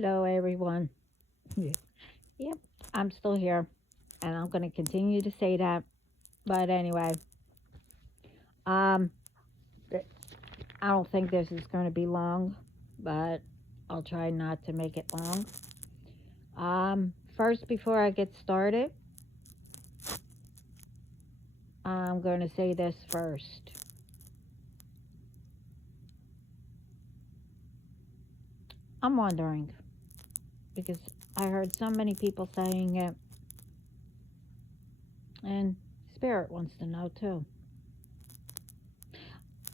Hello, everyone. Yeah. Yep, I'm still here, and I'm going to continue to say that. But anyway, um, th- I don't think this is going to be long, but I'll try not to make it long. First, before I get started, I'm going to say this first. I'm wondering because I heard so many people saying it, and Spirit wants to know too.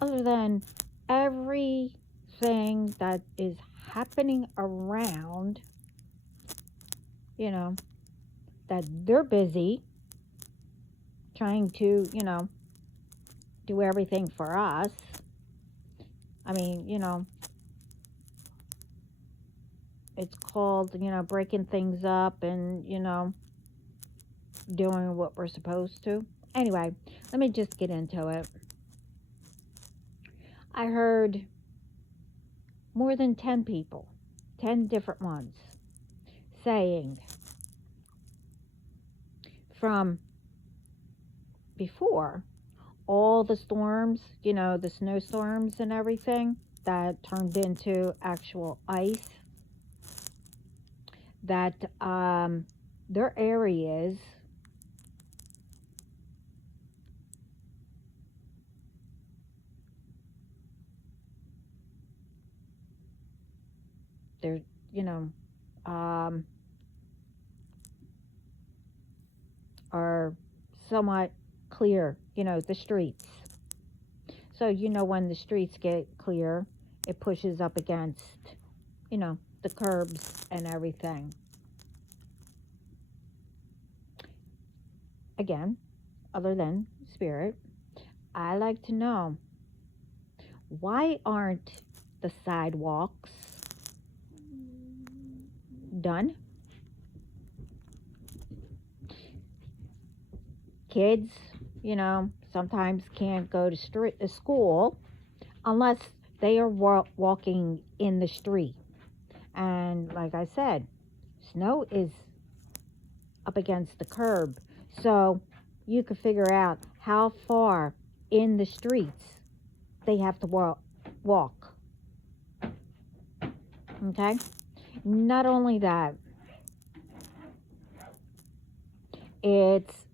Other than everything that is happening around, you know, that they're busy trying to, do everything for us. I mean, it's called, breaking things up and, doing what we're supposed to. Anyway, let me just get into it. I heard more than 10 people, 10 different ones, saying from before all the storms, the snowstorms and everything that turned into actual ice, that their areas, they're, you know, um, are somewhat clear, the streets. So, when the streets get clear, it pushes up against, the curbs and everything. Again, other than spirit, I like to know, why aren't the sidewalks done? Kids, sometimes can't go to school unless they are walking in the street. And like I said, snow is up against the curb. So you could figure out how far in the streets they have to walk. Okay? Not only that, it's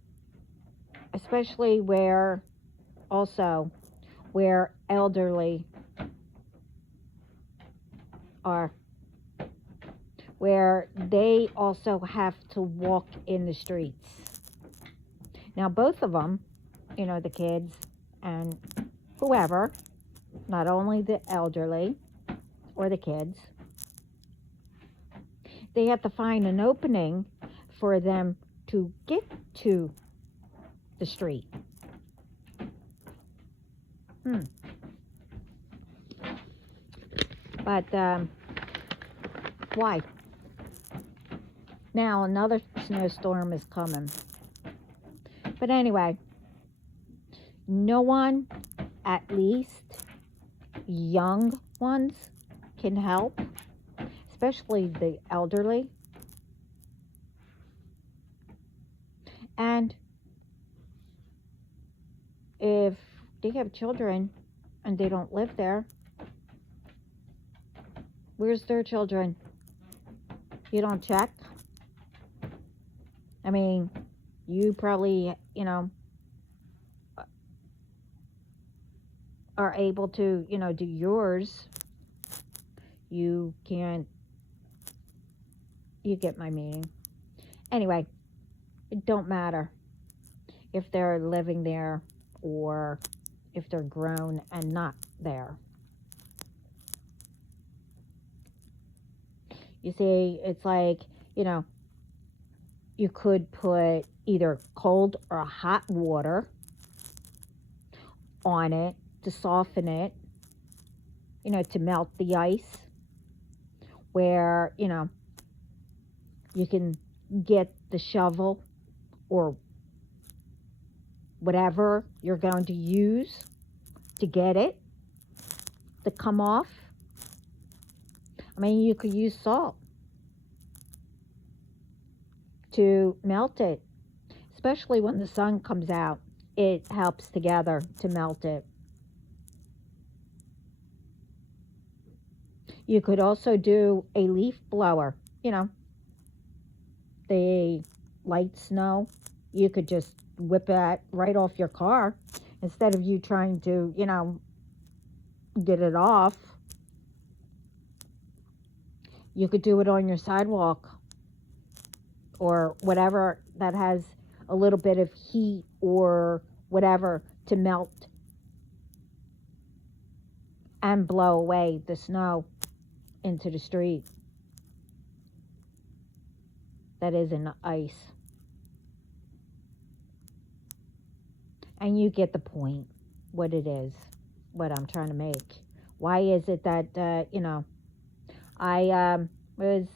especially where elderly are, where they also have to walk in the streets. Now, both of them, the kids and whoever, not only the elderly or the kids, they have to find an opening for them to get to the street. But why? Now another snowstorm is coming. But anyway, no one, at least young ones, can help, especially the elderly. And if they have children and they don't live there, where's their children? You don't check? I mean, you probably, are able to, do yours. You can't, you get my meaning. Anyway, it don't matter if they're living there or if they're grown and not there. You see, it's like, you could put either cold or hot water on it to soften it, to melt the ice, where, you can get the shovel or whatever you're going to use to get it to come off. I mean, you could use salt. to melt it, especially when the sun comes out. It helps together to melt it. You could also do a leaf blower, you know, the light snow. You could just whip that right off your car instead of you trying to, get it off. You could do it on your sidewalk or whatever that has a little bit of heat or whatever to melt and blow away the snow into the street that is in the ice. And you get the point, what it is, what I'm trying to make. Why is it that, I was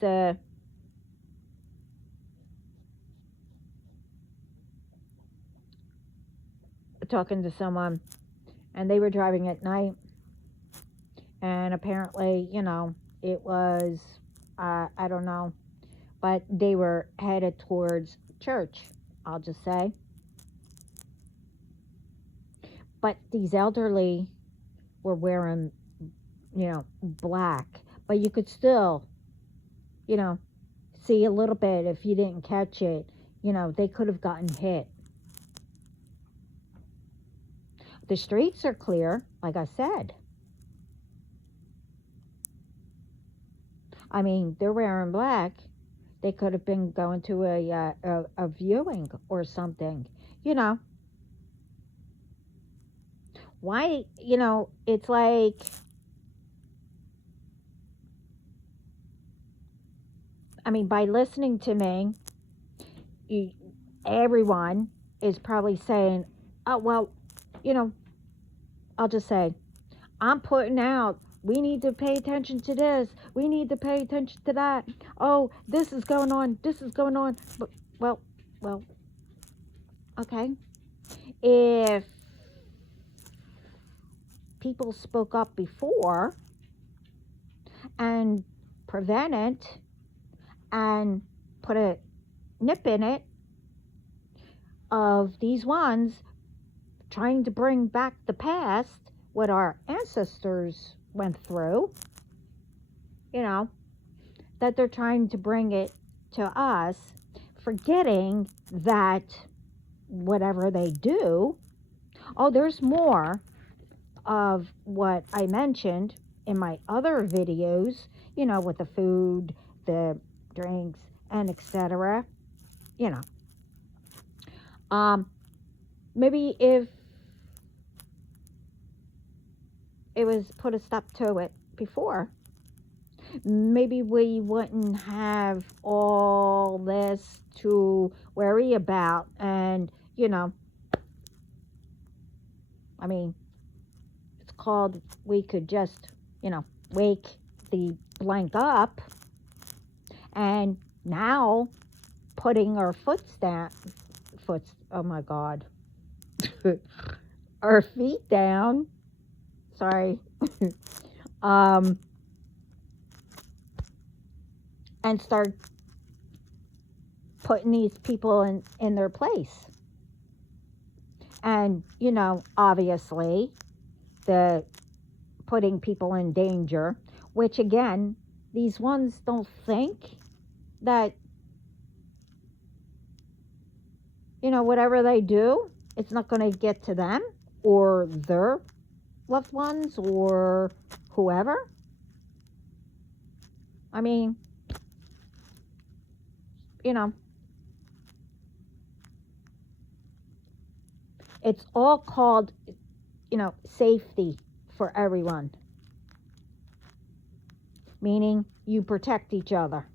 talking to someone, and they were driving at night, and apparently, it was, I don't know, but they were headed towards church, I'll just say. But these elderly were wearing, black, but you could still, see a little bit if you didn't catch it. They could have gotten hit. The streets are clear, like I said. I mean, they're wearing black. They could have been going to a viewing or something, Why, it's like, I mean, by listening to me, everyone is probably saying, oh, well, I'll just say, I'm putting out, we need to pay attention to this. We need to pay attention to that. Oh, this is going on. This is going on. But, well, okay. If people spoke up before and prevented and put a nip in it of these ones trying to bring back the past, what our ancestors went through, that they're trying to bring it to us, forgetting that whatever they do, there's more of what I mentioned in my other videos, with the food, the drinks, and etc. Maybe if it was put a stop to it before, maybe we wouldn't have all this to worry about. And I mean, it's called, we could just wake the blank up, and now putting our oh my god, our feet down, sorry, and start putting these people in their place. And, obviously, the putting people in danger, which again, these ones don't think that, whatever they do, it's not going to get to them or their loved ones or whoever. I mean, it's all called, safety for everyone. Meaning you protect each other.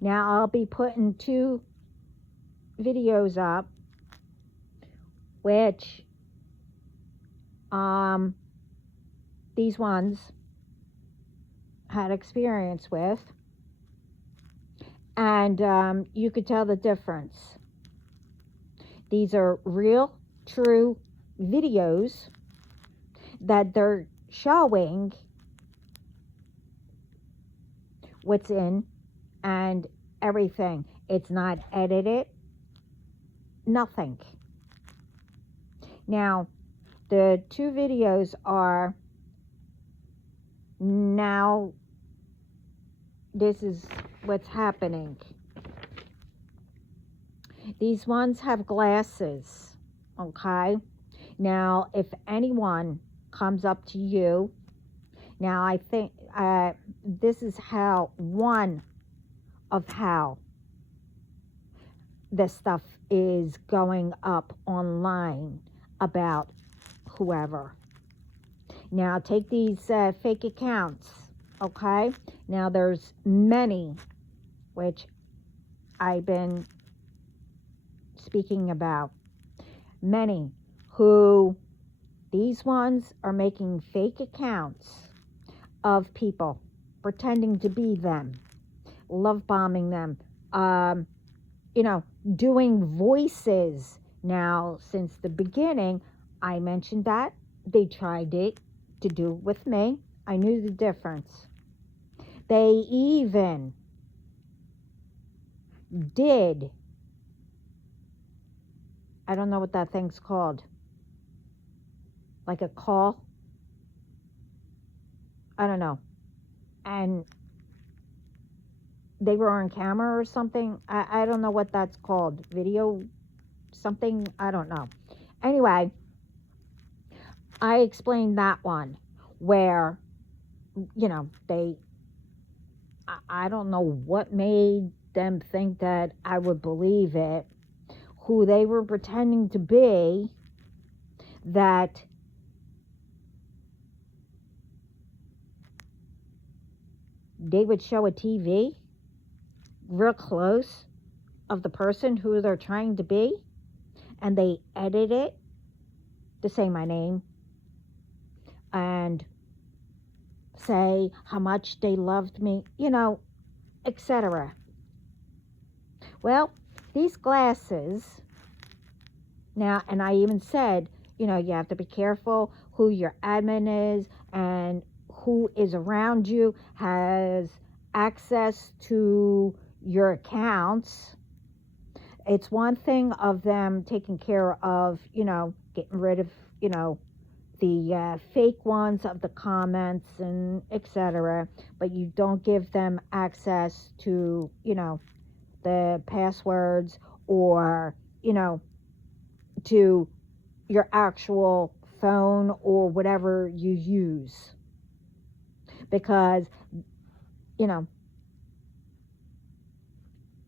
Now I'll be putting 2 videos up, which these ones had experience with, and you could tell the difference. These are real, true videos that they're showing what's in and everything. It's not edited, nothing. Now, the two videos are now, this is what's happening. These ones have glasses, okay? Now, if anyone comes up to you, now I think this is how one of how this stuff is going up online about whoever. Now, take these fake accounts, okay? Now, there's many, which I've been speaking about, many who, these ones are making fake accounts of people, pretending to be them, love bombing them, doing voices. Now, since the beginning, I mentioned that they tried it to do with me. I knew the difference. They even did, I don't know what that thing's called, like a call, I don't know, and they were on camera or something. I don't know what that's called, video something, I don't know. Anyway, I explained that one where, I don't know what made them think that I would believe it, who they were pretending to be, that they would show a TV real close of the person who they're trying to be, and they edit it to say my name and say how much they loved me, etc. Well, these glasses now, and I even said, you have to be careful who your admin is and who is around you, has access to your accounts. It's one thing of them taking care of, getting rid of, the fake ones of the comments and etc. But you don't give them access to, the passwords or, to your actual phone or whatever you use. Because,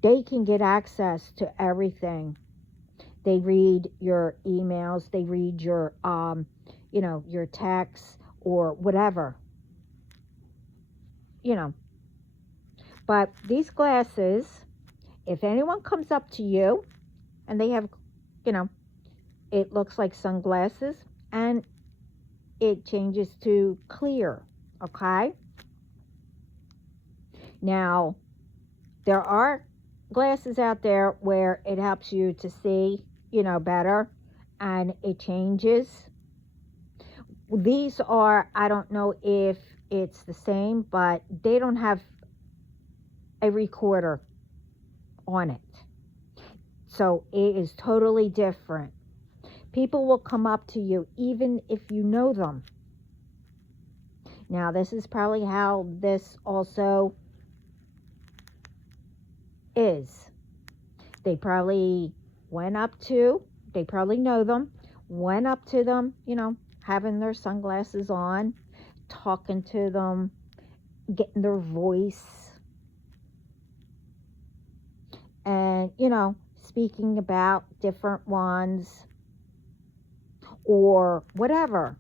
they can get access to everything. They read your emails, they read your, your texts or whatever, But these glasses, if anyone comes up to you and they have, it looks like sunglasses and it changes to clear, okay? Now, there are glasses out there where it helps you to see, better, and it changes. These are, I don't know if it's the same, but they don't have a recorder on it. So it is totally different. People will come up to you even if you know them. Now, this is probably how this also is. They probably they probably know them, went up to them, having their sunglasses on, talking to them, getting their voice, and, speaking about different ones or whatever.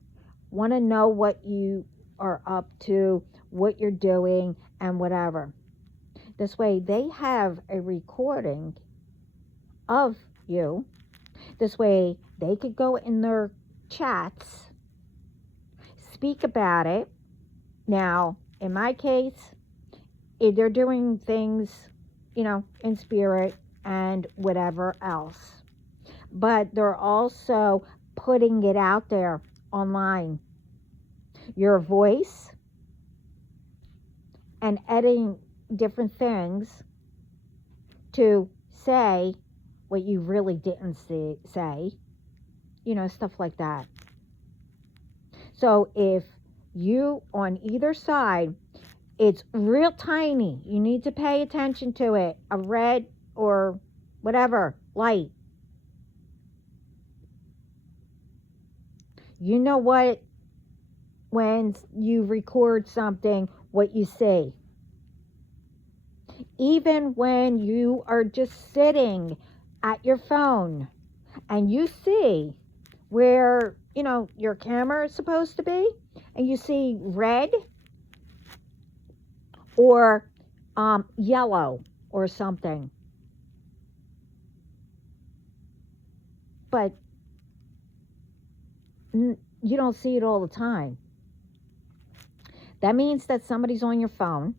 Want to know what you are up to, what you're doing, and whatever. This way, they have a recording of you. This way, they could go in their chats, speak about it. Now, in my case, if they're doing things, in spirit and whatever else. But they're also putting it out there online. Your voice and editing different things to say what you really didn't say, stuff like that. So if you, on either side, it's real tiny, you need to pay attention to it, a red or whatever light. You know what, when you record something, what you see. Even when you are just sitting at your phone and you see where, your camera is supposed to be, and you see red or yellow or something. But you don't see it all the time. That means that somebody's on your phone,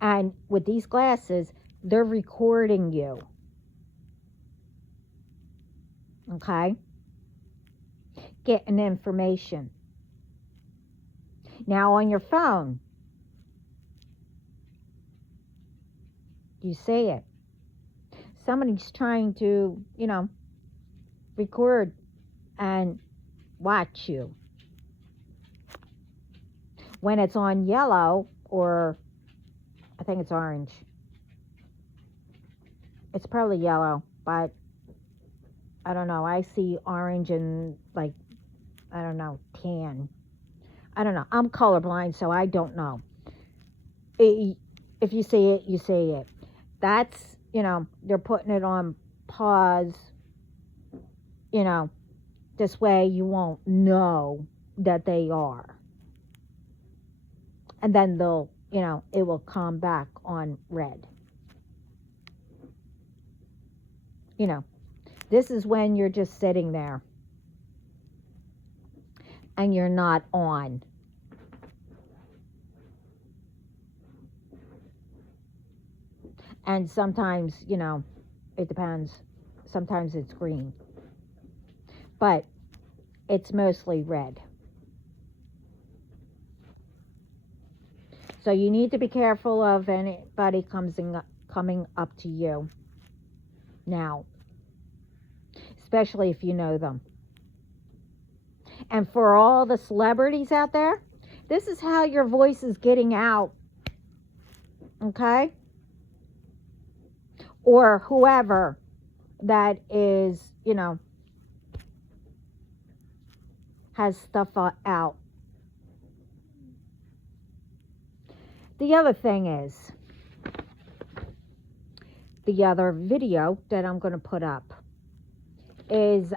and with these glasses, they're recording you. Okay? Getting information. Now on your phone, you see it. Somebody's trying to, record and watch you. When it's on yellow, or I think it's orange. It's probably yellow, but I don't know. I see orange and I don't know, tan. I don't know. I'm colorblind, so I don't know. If you see it, you see it. That's, they're putting it on pause, this way you won't know that they are. And then they'll, it will come back on red. This is when you're just sitting there and you're not on. And sometimes, it depends. Sometimes it's green. But it's mostly red. So you need to be careful of anybody coming up to you now, especially if you know them. And for all the celebrities out there, this is how your voice is getting out. Okay? Or whoever that is, has stuff out. The other thing is, the other video that I'm going to put up is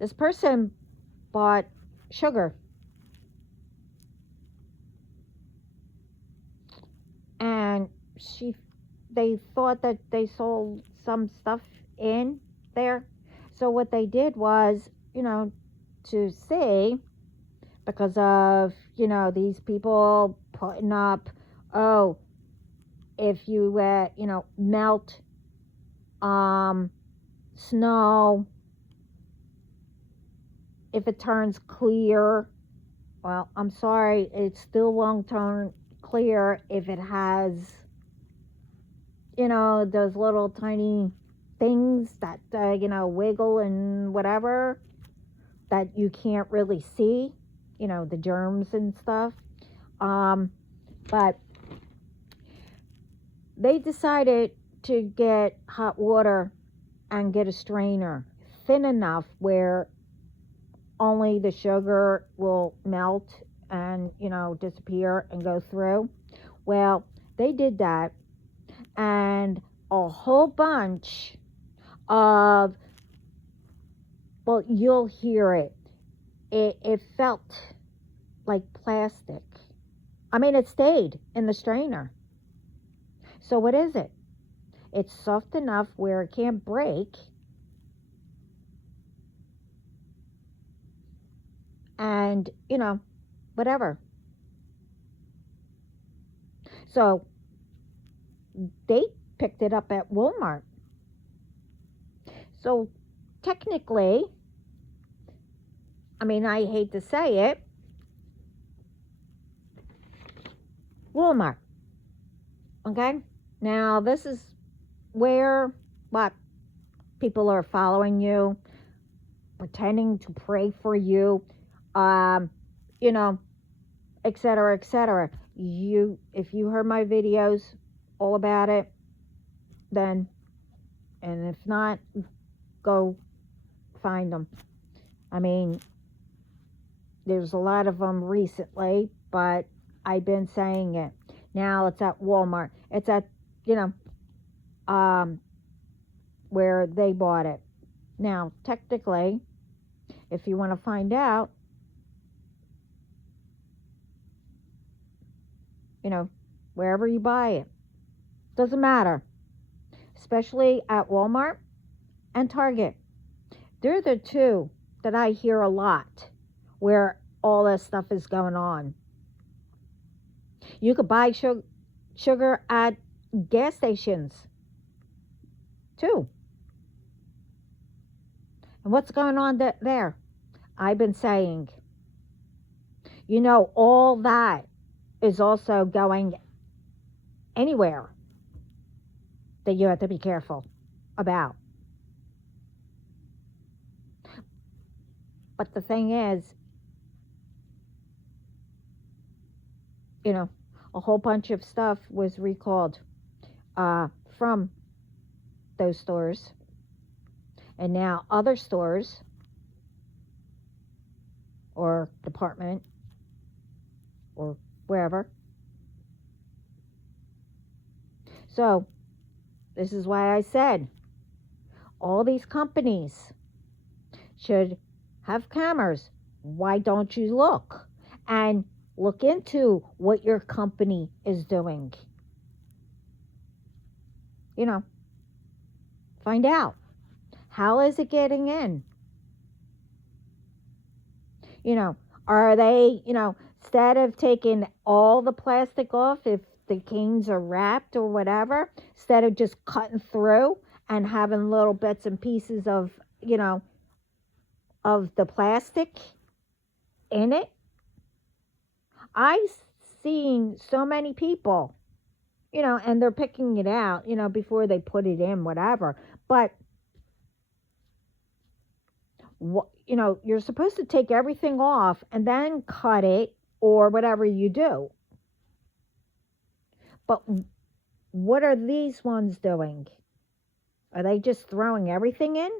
this person bought sugar. And they thought that they sold some stuff in there. So what they did was, to see, because of, these people putting up, oh, if you, melt snow, if it turns clear, well, I'm sorry, it still won't turn clear if it has, those little tiny things that, wiggle and whatever, that you can't really see, the germs and stuff. But they decided to get hot water and get a strainer thin enough where only the sugar will melt and, disappear and go through. Well, they did that, and a whole bunch of, well, you'll hear it. It felt like plastic. I mean, it stayed in the strainer. So what is it? It's soft enough where it can't break. And, whatever. So they picked it up at Walmart. So technically, I mean, I hate to say it, Walmart. Okay? Now, this is where what people are following you, pretending to pray for you, um, you know, et cetera, et cetera. If you heard my videos all about it, then, and if not, go find them. I mean, there's a lot of them recently, but I've been saying it. Now it's at Walmart. It's at, you know, where they bought it. Now, technically, if you want to find out, you know, wherever you buy it, doesn't matter. Especially at Walmart and Target. They're the two that I hear a lot where all this stuff is going on. You could buy sugar at gas stations too. And what's going on there? I've been saying, you know, all that is also going anywhere that you have to be careful about. But the thing is, you know, a whole bunch of stuff was recalled from those stores. And now other stores or department or wherever. So this is why I said all these companies should have cameras. Why don't you look? And look into what your company is doing. You know, find out. How is it getting in? You know, are they, you know, instead of taking all the plastic off, if the canes are wrapped or whatever, instead of just cutting through and having little bits and pieces of, you know, of the plastic in it. I've seen so many people, you know, and they're picking it out, you know, before they put it in, whatever. But you know, you're supposed to take everything off and then cut it or whatever you do. But what are these ones doing? Are they just throwing everything in?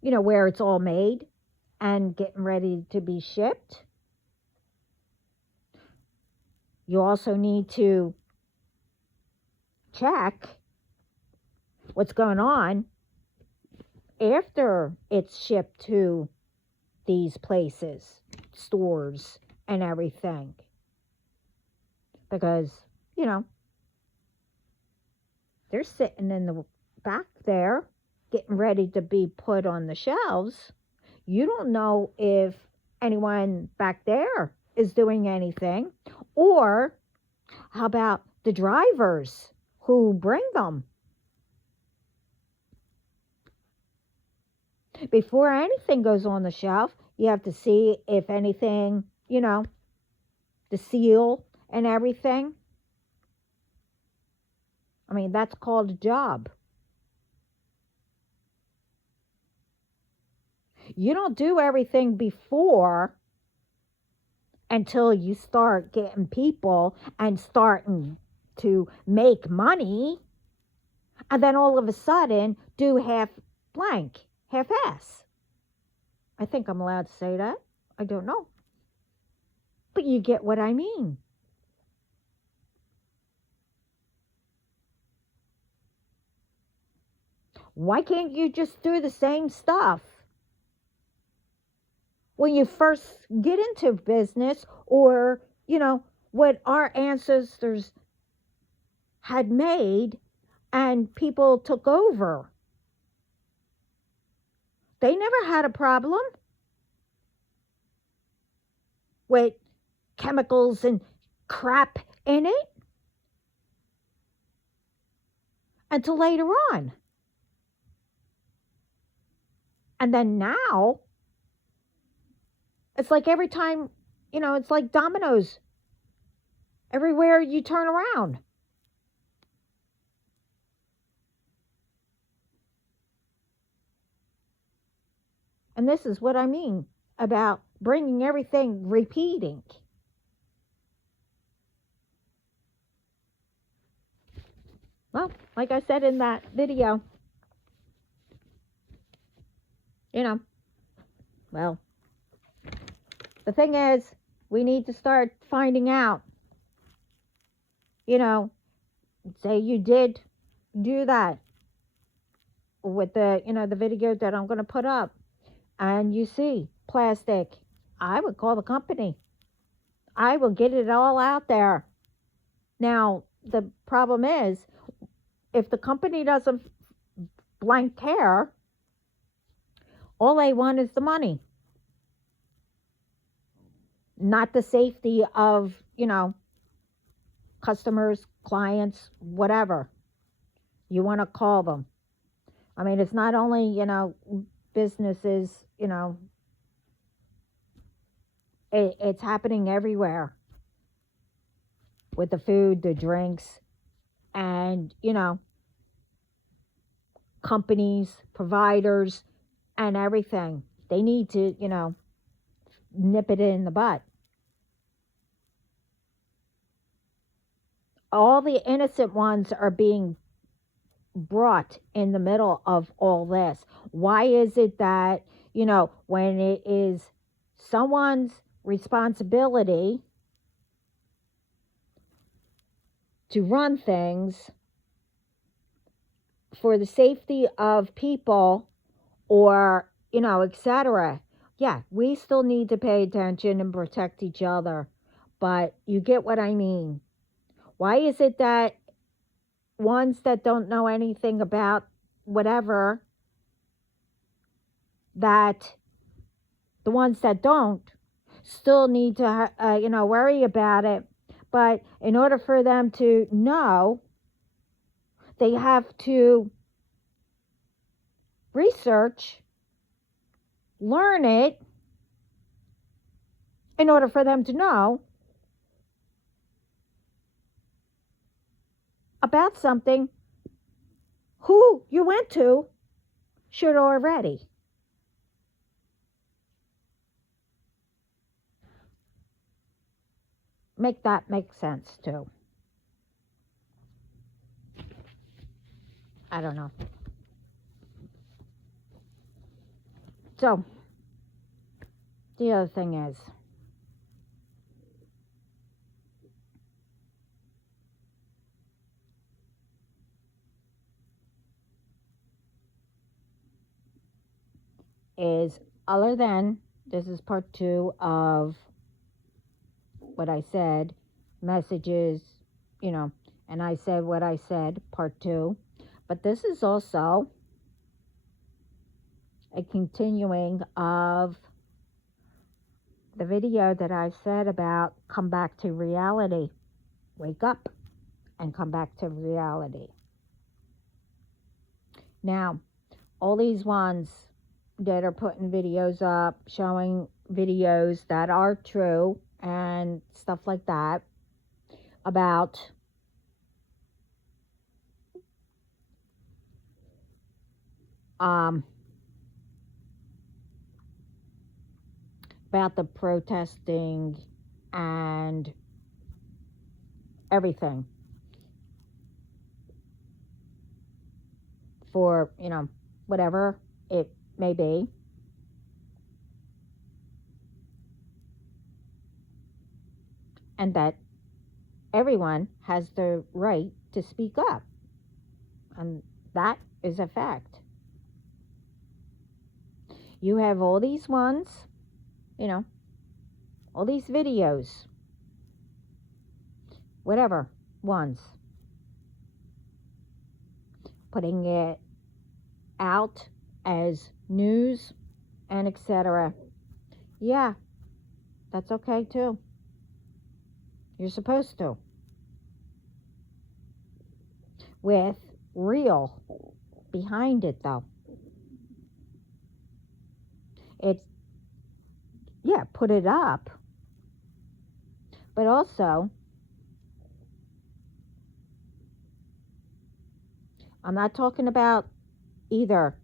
You know, where it's all made and getting ready to be shipped? You also need to check what's going on after it's shipped to these places, stores, and everything. Because, you know, they're sitting in the back there getting ready to be put on the shelves. You don't know if anyone back there is doing anything. Or how about the drivers who bring them? Before anything goes on the shelf, you have to see if anything, you know, the seal and everything. I mean, that's called a job. You don't do everything before until you start getting people and starting to make money. And then all of a sudden, do half-ass. I think I'm allowed to say that. I don't know. But you get what I mean. Why can't you just do the same stuff when you first get into business, or, you know, what our ancestors had made and people took over? They never had a problem with chemicals and crap in it until later on. And then now, it's like every time, it's like dominoes everywhere you turn around. And this is what I mean about bringing everything repeating. Well, like I said in that video, you know, well, the thing is, we need to start finding out, you know, say you did do that with the video that I'm going to put up, and you see plastic, I would call the company. I will get it all out there. Now, the problem is, if the company doesn't blank care, all they want is the money, not the safety of, customers, clients, whatever you want to call them. I mean, it's not only, businesses, it's happening everywhere with the food, the drinks, and, companies, providers, and everything. They need to, nip it in the butt. All the innocent ones are being brought in the middle of all this. Why is it that, when it is someone's responsibility to run things for the safety of people or, etc. Yeah, we still need to pay attention and protect each other. But you get what I mean. Why is it that ones that don't know anything about whatever, that the ones that don't still need to, worry about it? But in order for them to know, they have to research, learn it, in order for them to know about something who you went to should already. Make that make sense too. I don't know. So, the other thing is other than, this is part 2 of what I said, messages, and I said what I said, part 2. But this is also a continuing of the video that I said about come back to reality. Wake up and come back to reality. Now, all these ones that are putting videos up, showing videos that are true and stuff like that about the protesting and everything for, whatever it may be. And that everyone has the right to speak up. And that is a fact. You have all these ones, all these videos, whatever ones, putting it out as news and etc. Yeah, that's okay too. You're supposed to. With real behind it though. It's, yeah, put it up, But also, I'm not talking about either.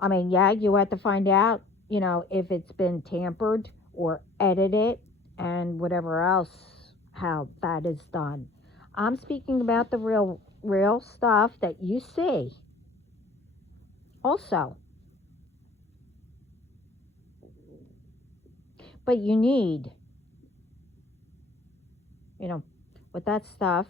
I mean, yeah, you have to find out, if it's been tampered or edited and whatever else, how that is done. I'm speaking about the real stuff that you see. Also, but you need, you know, with that stuff,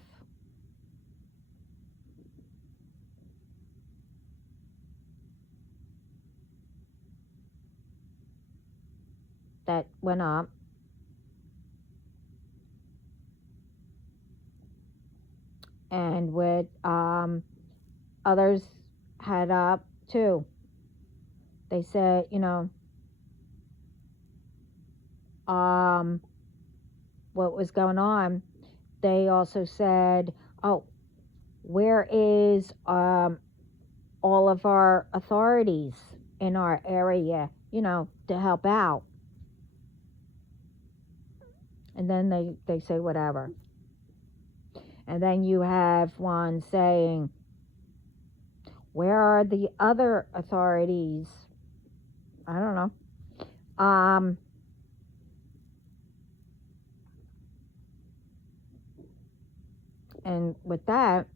that went up, and with others had up too. They said, um, what was going on. They also said, oh, where is all of our authorities in our area, to help out? And then they say whatever. And then you have one saying, where are the other authorities? I don't know. And with that,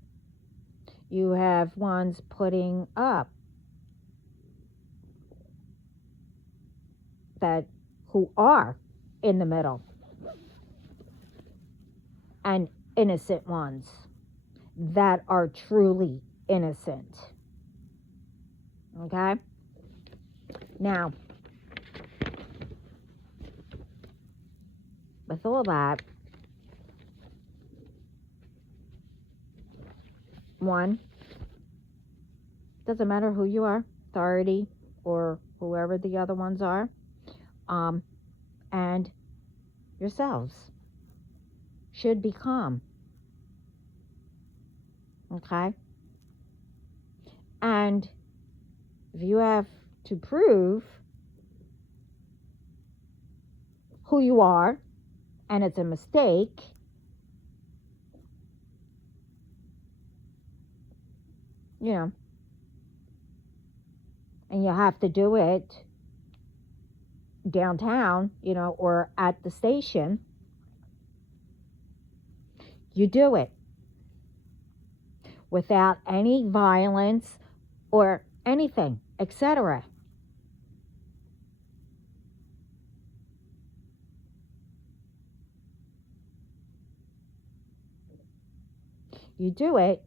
you have ones putting up that who are in the middle, and innocent ones that are truly innocent. Okay? Now, with all that, one, doesn't matter who you are, authority or whoever the other ones are, and yourselves should be calm. Okay? And if you have to prove who you are and it's a mistake, and you have to do it downtown, or at the station, you do it without any violence or anything, etc. You do it,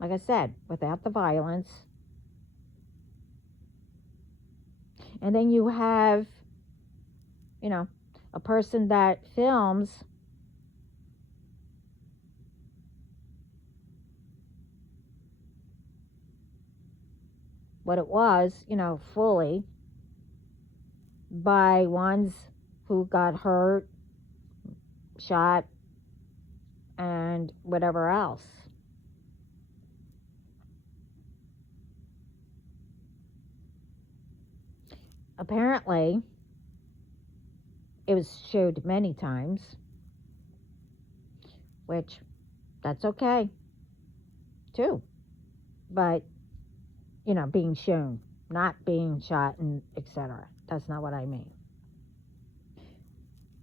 like I said, without the violence. And then you have, a person that films what it was, fully, by ones who got hurt, shot, and whatever else. Apparently, it was showed many times, which that's okay too. But, being shown, not being shot and etc. That's not what I mean.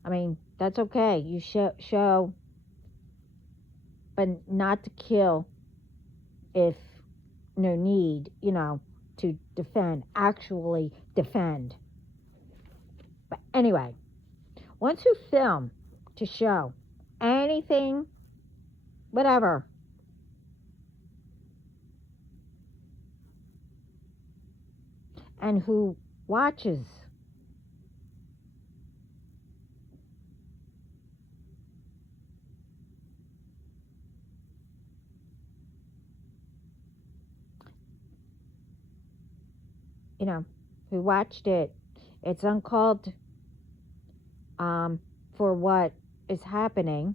I mean, that's okay. You show, but not to kill if no need, to defend, actually defend. But anyway, once you film to show anything, whatever, and who watches, who watched it, it's uncalled for what is happening.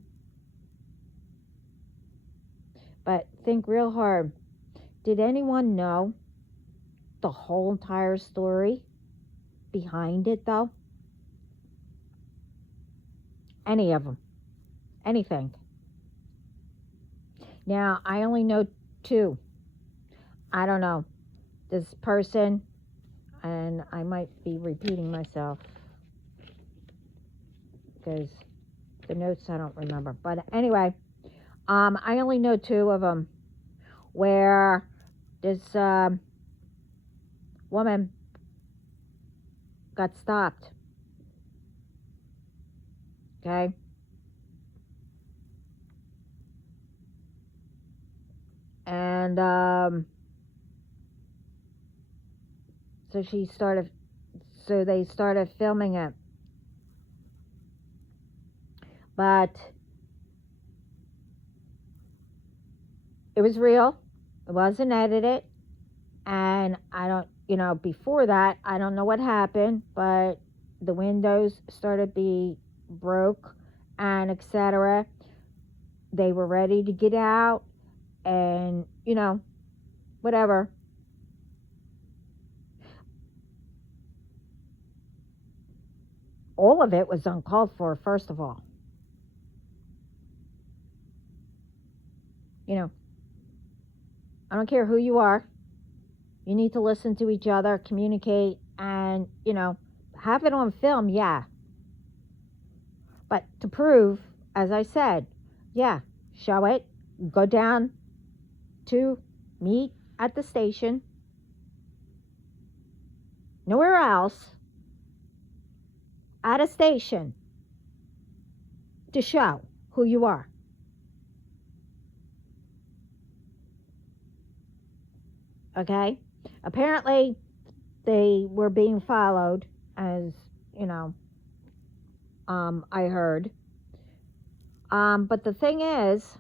But think real hard. Did anyone know the whole entire story behind it, though? Any of them. Anything. Now, I only know two. I don't know. This person, and I might be repeating myself because the notes I don't remember. But anyway, I only know two of them where this woman got stopped. Okay? And so they started filming it. But it was real. It wasn't edited. And I don't, before that, I don't know what happened, but the windows started be broke and etc. They were ready to get out and, whatever. All of it was uncalled for, first of all. I don't care who you are. You need to listen to each other, communicate, and, have it on film, yeah. But to prove, as I said, yeah, show it, go down to meet at the station, nowhere else, at a station, to show who you are. Okay? Apparently, they were being followed, as, I heard. But the thing is,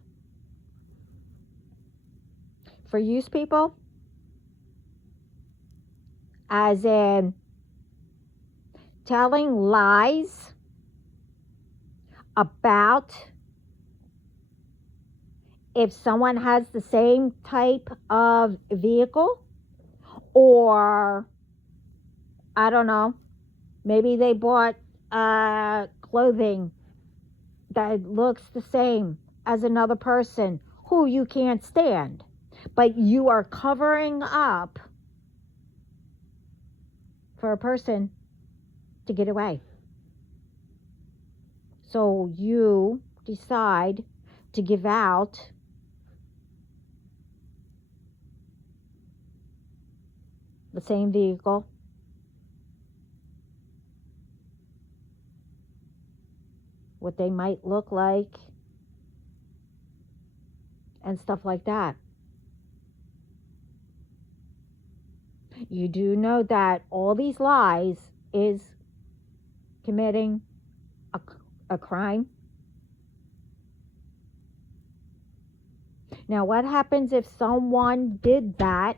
for use people, as in telling lies about if someone has the same type of vehicle, or I don't know, maybe they bought clothing that looks the same as another person who you can't stand, but you are covering up for a person to get away. So you decide to give out the same vehicle, what they might look like, and stuff like that. You do know that all these lies is committing a crime. Now, what happens if someone did that,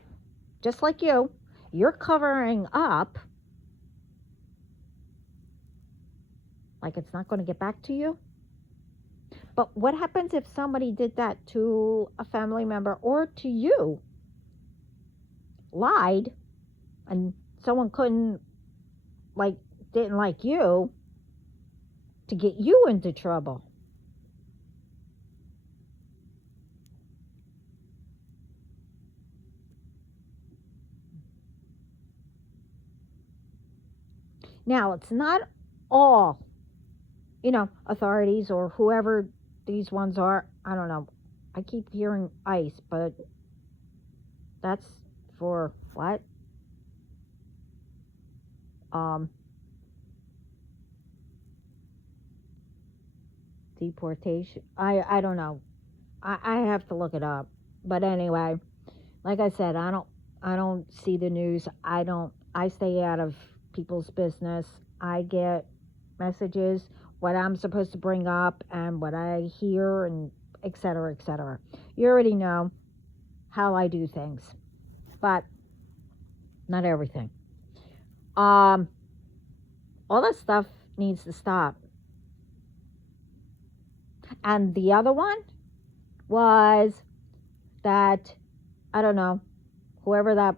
just like you? You're covering up, like it's not going to get back to you. But what happens if somebody did that to a family member or to you? Lied, and someone didn't like you to get you into trouble. Now, it's not all, authorities or whoever these ones are. I don't know. I keep hearing ICE, but that's for what? Deportation. I don't know. I have to look it up. But anyway, like I said, I don't see the news. I stay out of people's business. I get messages, what I'm supposed to bring up and what I hear, and etc., etc. You already know how I do things, but not everything. All that stuff needs to stop. And the other one was that, I don't know, whoever that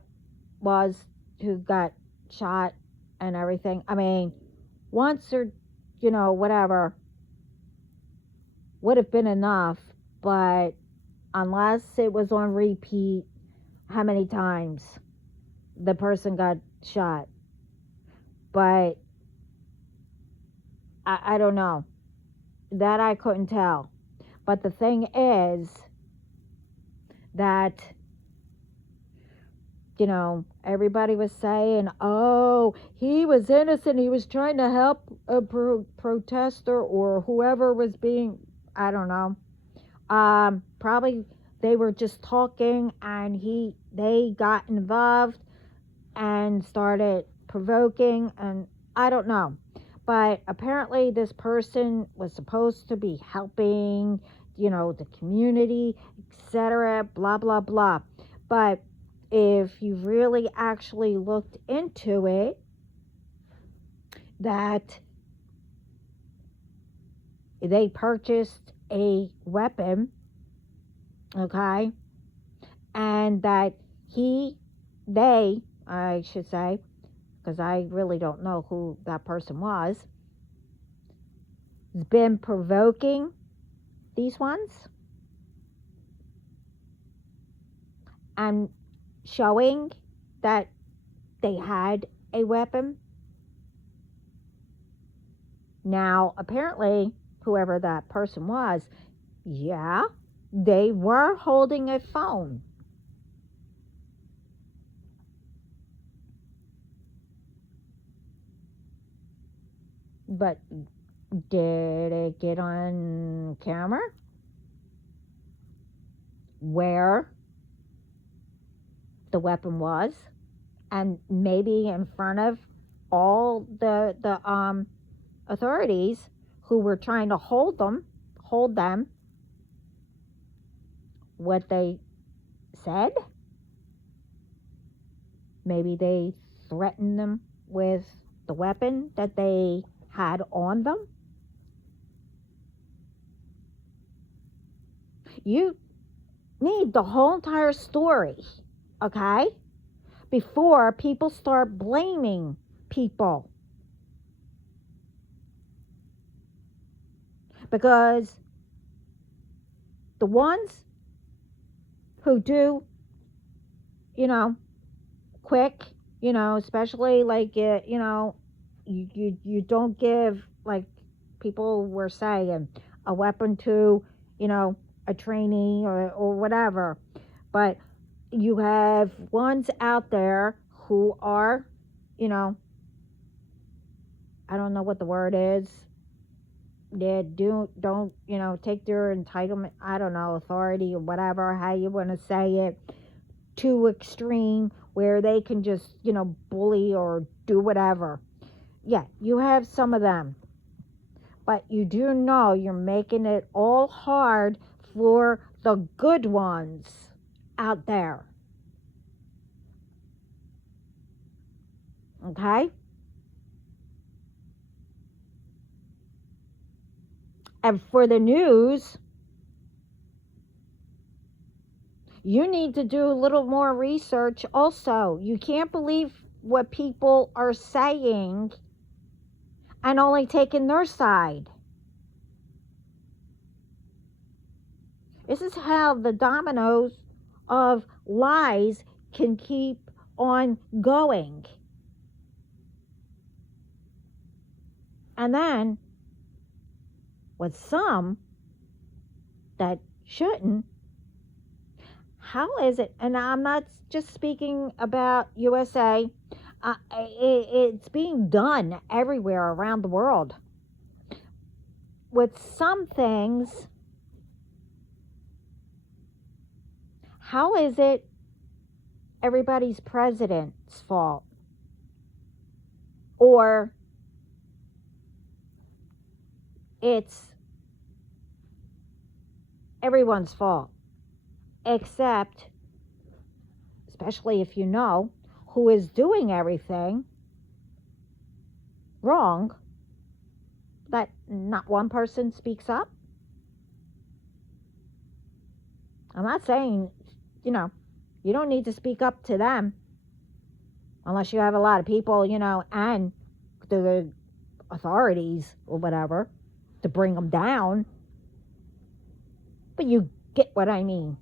was who got shot and everything. I mean, once or, whatever, would have been enough, but unless it was on repeat, how many times the person got shot. But I don't know. That I couldn't tell. But the thing is that, everybody was saying, oh, he was innocent. He was trying to help a protester or whoever was being, I don't know. Probably they were just talking and they got involved and started provoking, and I don't know. But apparently this person was supposed to be helping, the community, etc., blah, blah, blah. But if you really actually looked into it, that they purchased a weapon, okay, and that I should say, because I really don't know who that person was, has been provoking these ones and showing that they had a weapon. Now, apparently, whoever that person was, yeah, they were holding a phone. But did it get on camera? Where the weapon was? And maybe in front of all the authorities who were trying to hold them, what they said? Maybe they threatened them with the weapon that they had on them. You need the whole entire story, okay? Before people start blaming people. Because the ones who do, quick, especially like, you don't give, like people were saying, a weapon to, a trainee or whatever. But you have ones out there who are, I don't know what the word is. They don't, take their entitlement, I don't know, authority or whatever, how you want to say it, too extreme, where they can just, bully or do whatever. Yeah, you have some of them. But you do know you're making it all hard for the good ones out there. Okay? And for the news, you need to do a little more research also. You can't believe what people are saying and only taking their side. This is how the dominoes of lies can keep on going. And then, with some that shouldn't, how is it, and I'm not just speaking about USA, it's being done everywhere around the world. With some things, how is it everybody's president's fault? Or it's everyone's fault, except, especially if you know who is doing everything wrong, that not one person speaks up. I'm not saying, you don't need to speak up to them unless you have a lot of people, and the authorities or whatever to bring them down. But you get what I mean.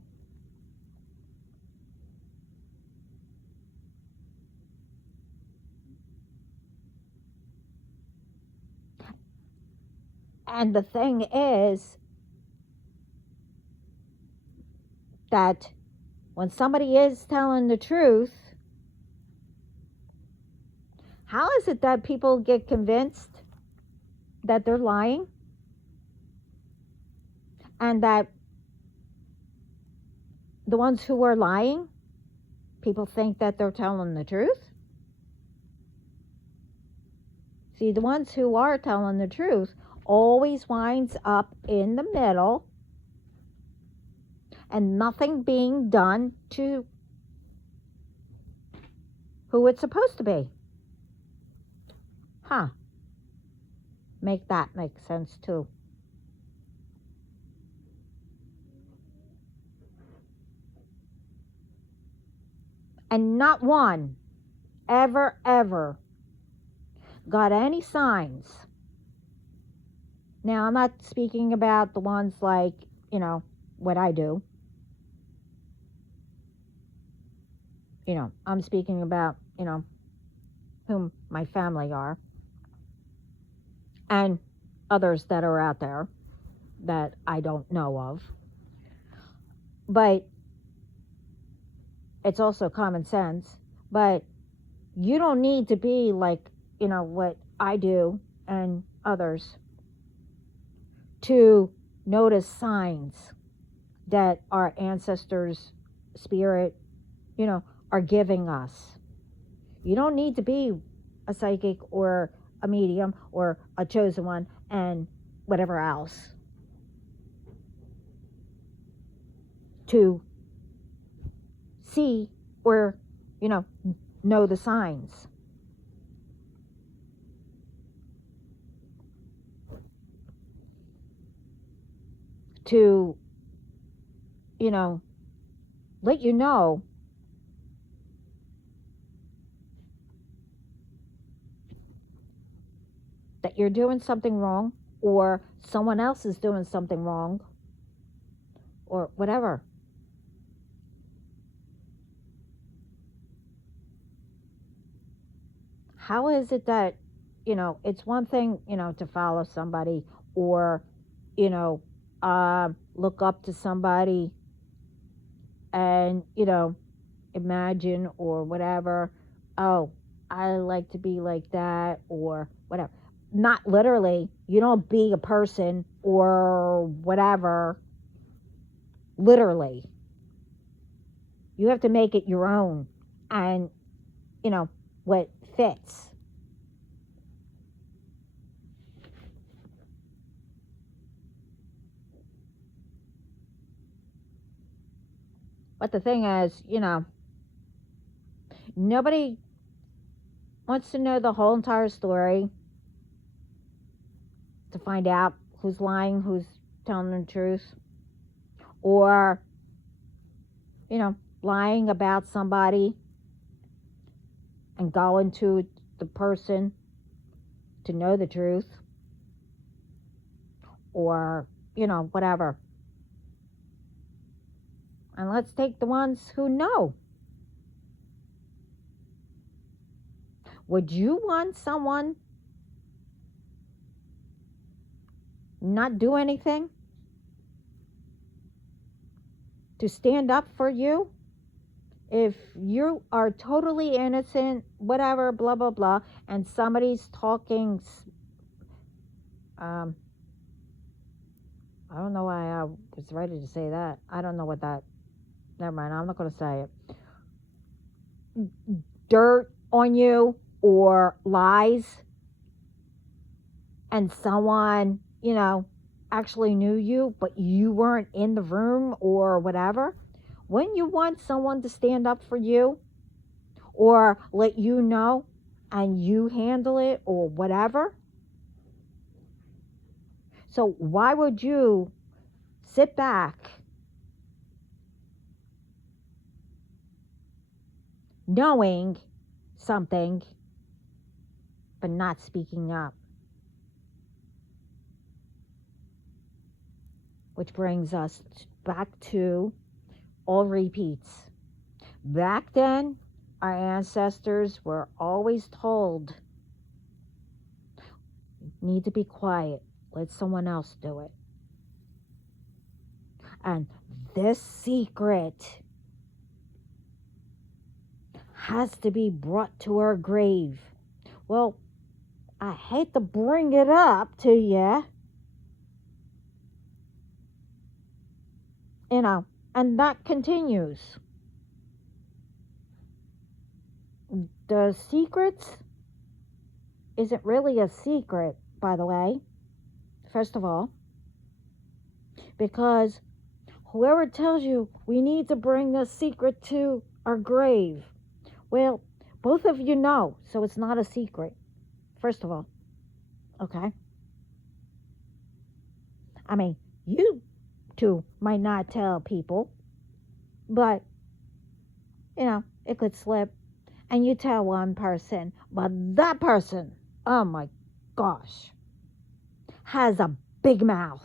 And the thing is that when somebody is telling the truth, how is it that people get convinced that they're lying? And that the ones who are lying, people think that they're telling the truth? See, the ones who are telling the truth always winds up in the middle and nothing being done to who it's supposed to be. Huh. Make that make sense too. And not one ever got any signs. Now, I'm not speaking about the ones like, what I do. I'm speaking about, whom my family are. And others that are out there that I don't know of. But it's also common sense. But you don't need to be like, what I do and others to notice signs that our ancestors' spirit, are giving us. You don't need to be a psychic or a medium or a chosen one and whatever else to see or, know the signs. To, let you know that you're doing something wrong or someone else is doing something wrong or whatever. How is it that, it's one thing, to follow somebody or, look up to somebody and, imagine or whatever, oh, I like to be like that or whatever. Not literally, you don't be a person or whatever, literally. You have to make it your own and, what fits. But the thing is, nobody wants to know the whole entire story to find out who's lying, who's telling the truth, or, lying about somebody and going to the person to know the truth, or, whatever. And let's take the ones who know. Would you want someone not do anything to stand up for you? If you are totally innocent, whatever, blah, blah, blah, and somebody's talking, I don't know why I was ready to say that. I don't know what that, never mind, I'm not going to say it. Dirt on you or lies, and someone, actually knew you, but you weren't in the room or whatever. Wouldn't you want someone to stand up for you or let you know and you handle it or whatever? So why would you sit back knowing something but not speaking up? which brings us back to all repeats. Back then, our ancestors were always told, need to be quiet, let someone else do it. And this secret has to be brought to our grave. Well, I hate to bring it up to you, and that continues. The secrets isn't really a secret, by the way, first of all, because whoever tells you we need to bring the secret to our grave, well, both of you know, so it's not a secret, first of all, okay? I mean, you two might not tell people, but, it could slip, and you tell one person, but that person, oh my gosh, has a big mouth.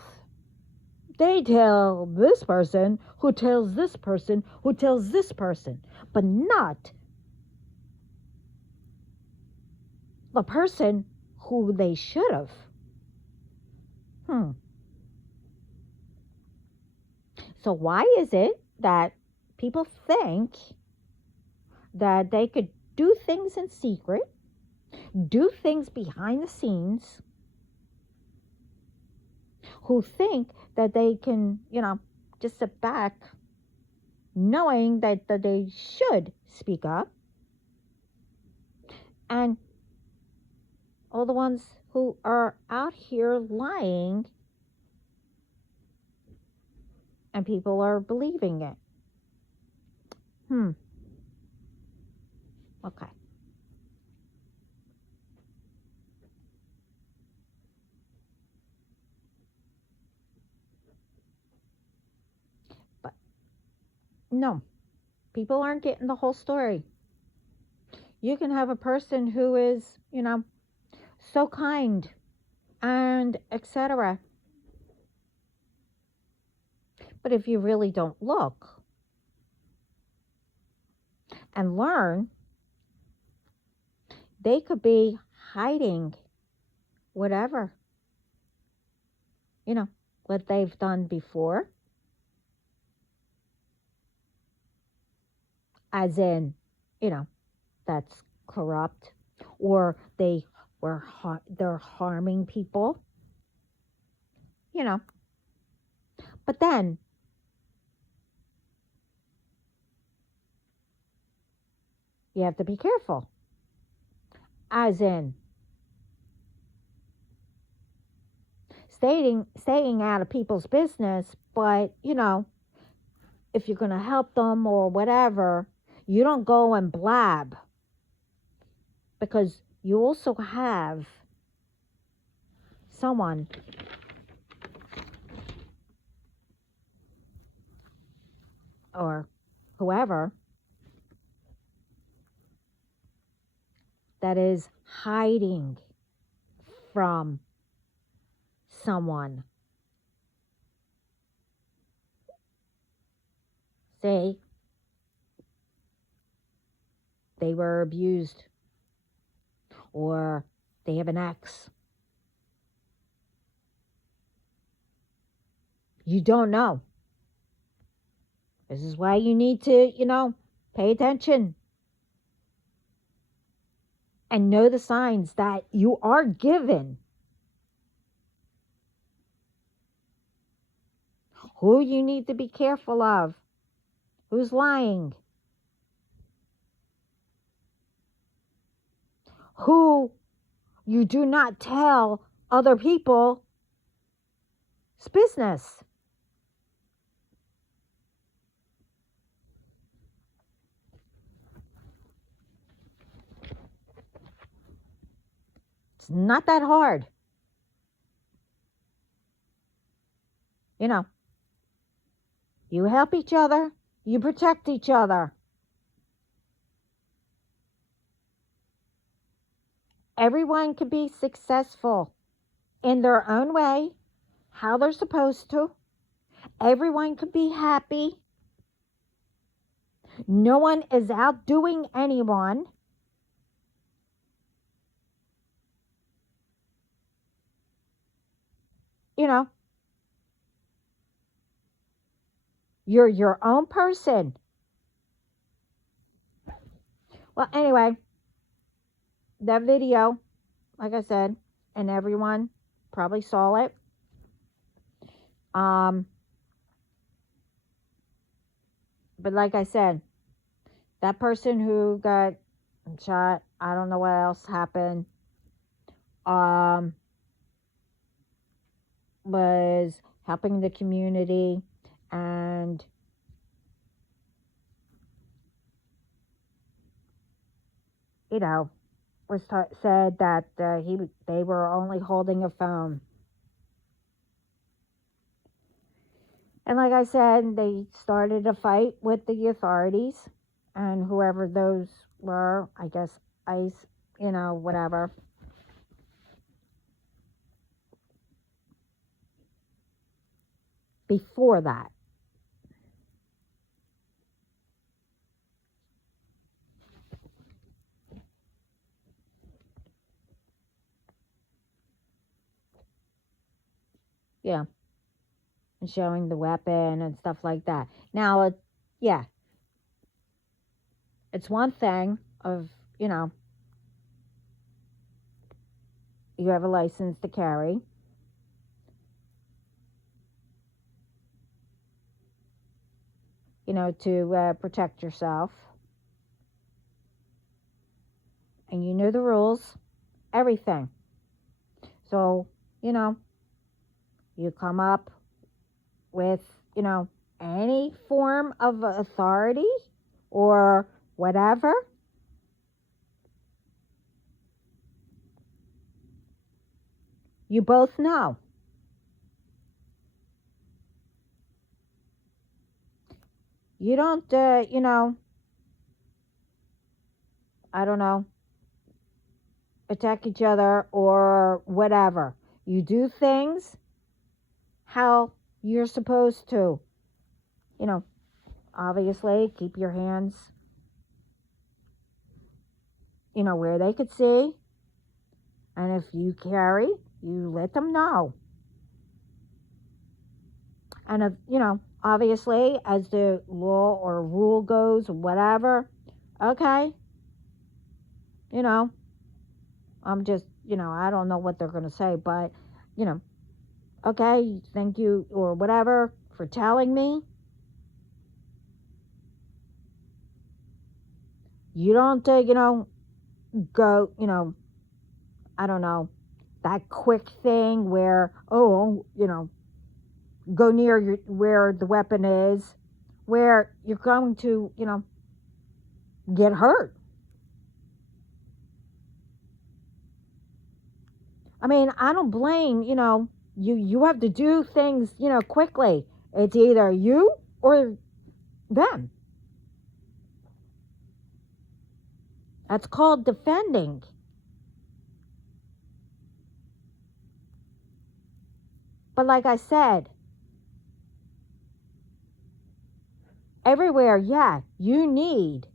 They tell this person, who tells this person, who tells this person, but not the person who they should have. So why is it that people think that they could do things in secret, do things behind the scenes, who think that they can, just sit back knowing that they should speak up, and all the ones who are out here lying and people are believing it? Okay. But no, people aren't getting the whole story. You can have a person who is, so kind and etc. But if you really don't look and learn, they could be hiding whatever, what they've done before. As in, that's corrupt, or they're harming people, But then, you have to be careful. As in, staying out of people's business, but, if you're going to help them or whatever, you don't go and blab. Because you also have someone or whoever that is hiding from someone. Say they were abused, or they have an ex. You don't know. This is why you need to, pay attention and know the signs that you are given. Who you need to be careful of. Who's lying. Who you do not tell other people's business. It's not that hard. You help each other, you protect each other. Everyone can be successful in their own way, how they're supposed to. Everyone could be happy. No one is outdoing anyone. You know, you're your own person. Well, anyway, that video, like I said, and everyone probably saw it. Um, but like I said, that person who got shot, I don't know what else happened, um, was helping the community and you know said that they were only holding a phone. And like I said, they started a fight with the authorities and whoever those were, I guess ICE, whatever. Before that. Yeah. And showing the weapon and stuff like that. Now, yeah, it's one thing of, you know, you have a license to carry. To protect yourself. And you know the rules, everything. So, you know, you come up with, any form of authority or whatever, you both know. You don't, I don't know, attack each other or whatever. You do things how you're supposed to. You know, obviously, keep your hands, where they could see. And if you carry, you let them know. And if, obviously, as the law or rule goes, whatever, okay, you know, I'm just, I don't know what they're going to say, but, okay, thank you or whatever for telling me. You don't, go, I don't know, that quick thing where, go near where the weapon is, where you're going to, get hurt. I mean, I don't blame, you have to do things, quickly. It's either you or them. That's called defending. But like I said, everywhere, yeah, you need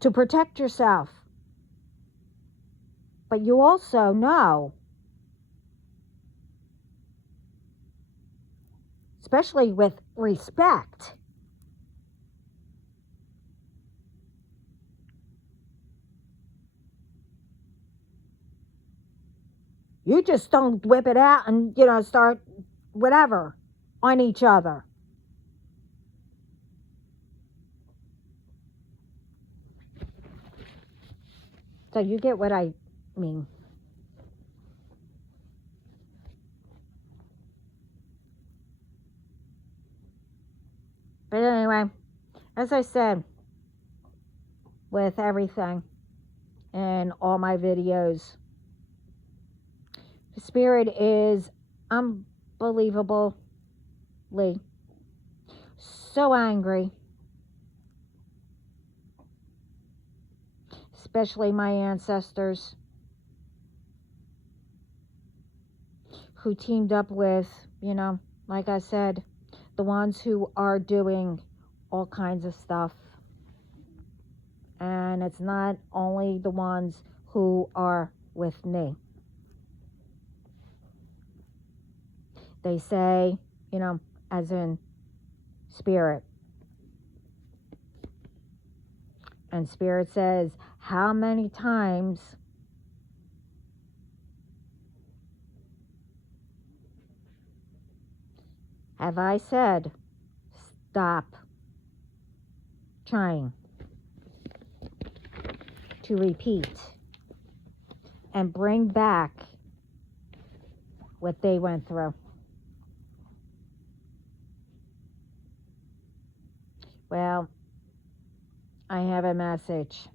to protect yourself. But you also know, especially with respect, you just don't whip it out and, start whatever on each other. So you get what I mean. But anyway, as I said, with everything in all my videos, the spirit is unbelievably so angry, especially my ancestors who teamed up with, like I said, the ones who are doing all kinds of stuff. And it's not only the ones who are with me. They say, as in spirit. And spirit says, how many times have I said, stop trying to repeat and bring back what they went through? Well, I have a message.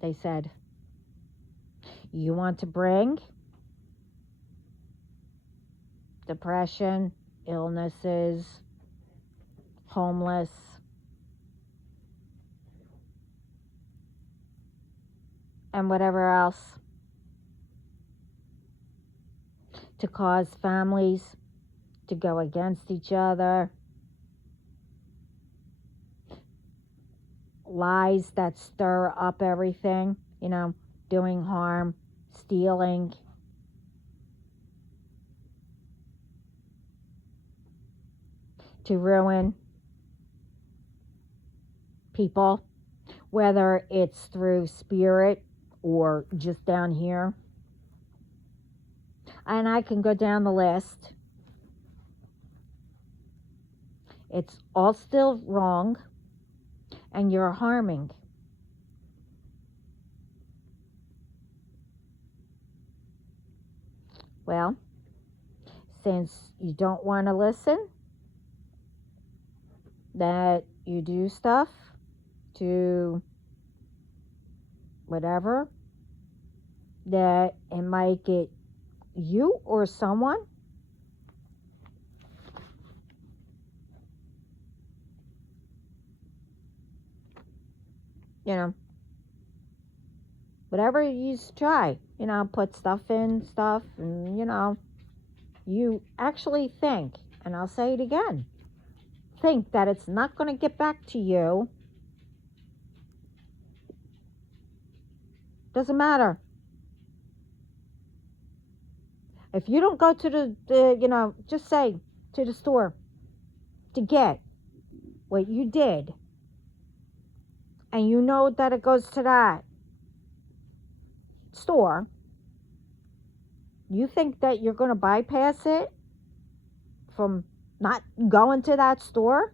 They said, you want to bring depression, illnesses, homeless, and whatever else to cause families to go against each other, lies that stir up everything, doing harm, stealing, to ruin people, whether it's through spirit or just down here. And I can go down the list. It's all still wrong, and you're harming. Well, since you don't want to listen, that you do stuff to whatever, that it might get you or someone, whatever you try, put stuff in stuff, and you actually think, and I'll say it again, think that it's not going to get back to you. Doesn't matter. If you don't go to the just say to the store to get what you did, and you know that it goes to that store, you think that you're going to bypass it from not going to that store,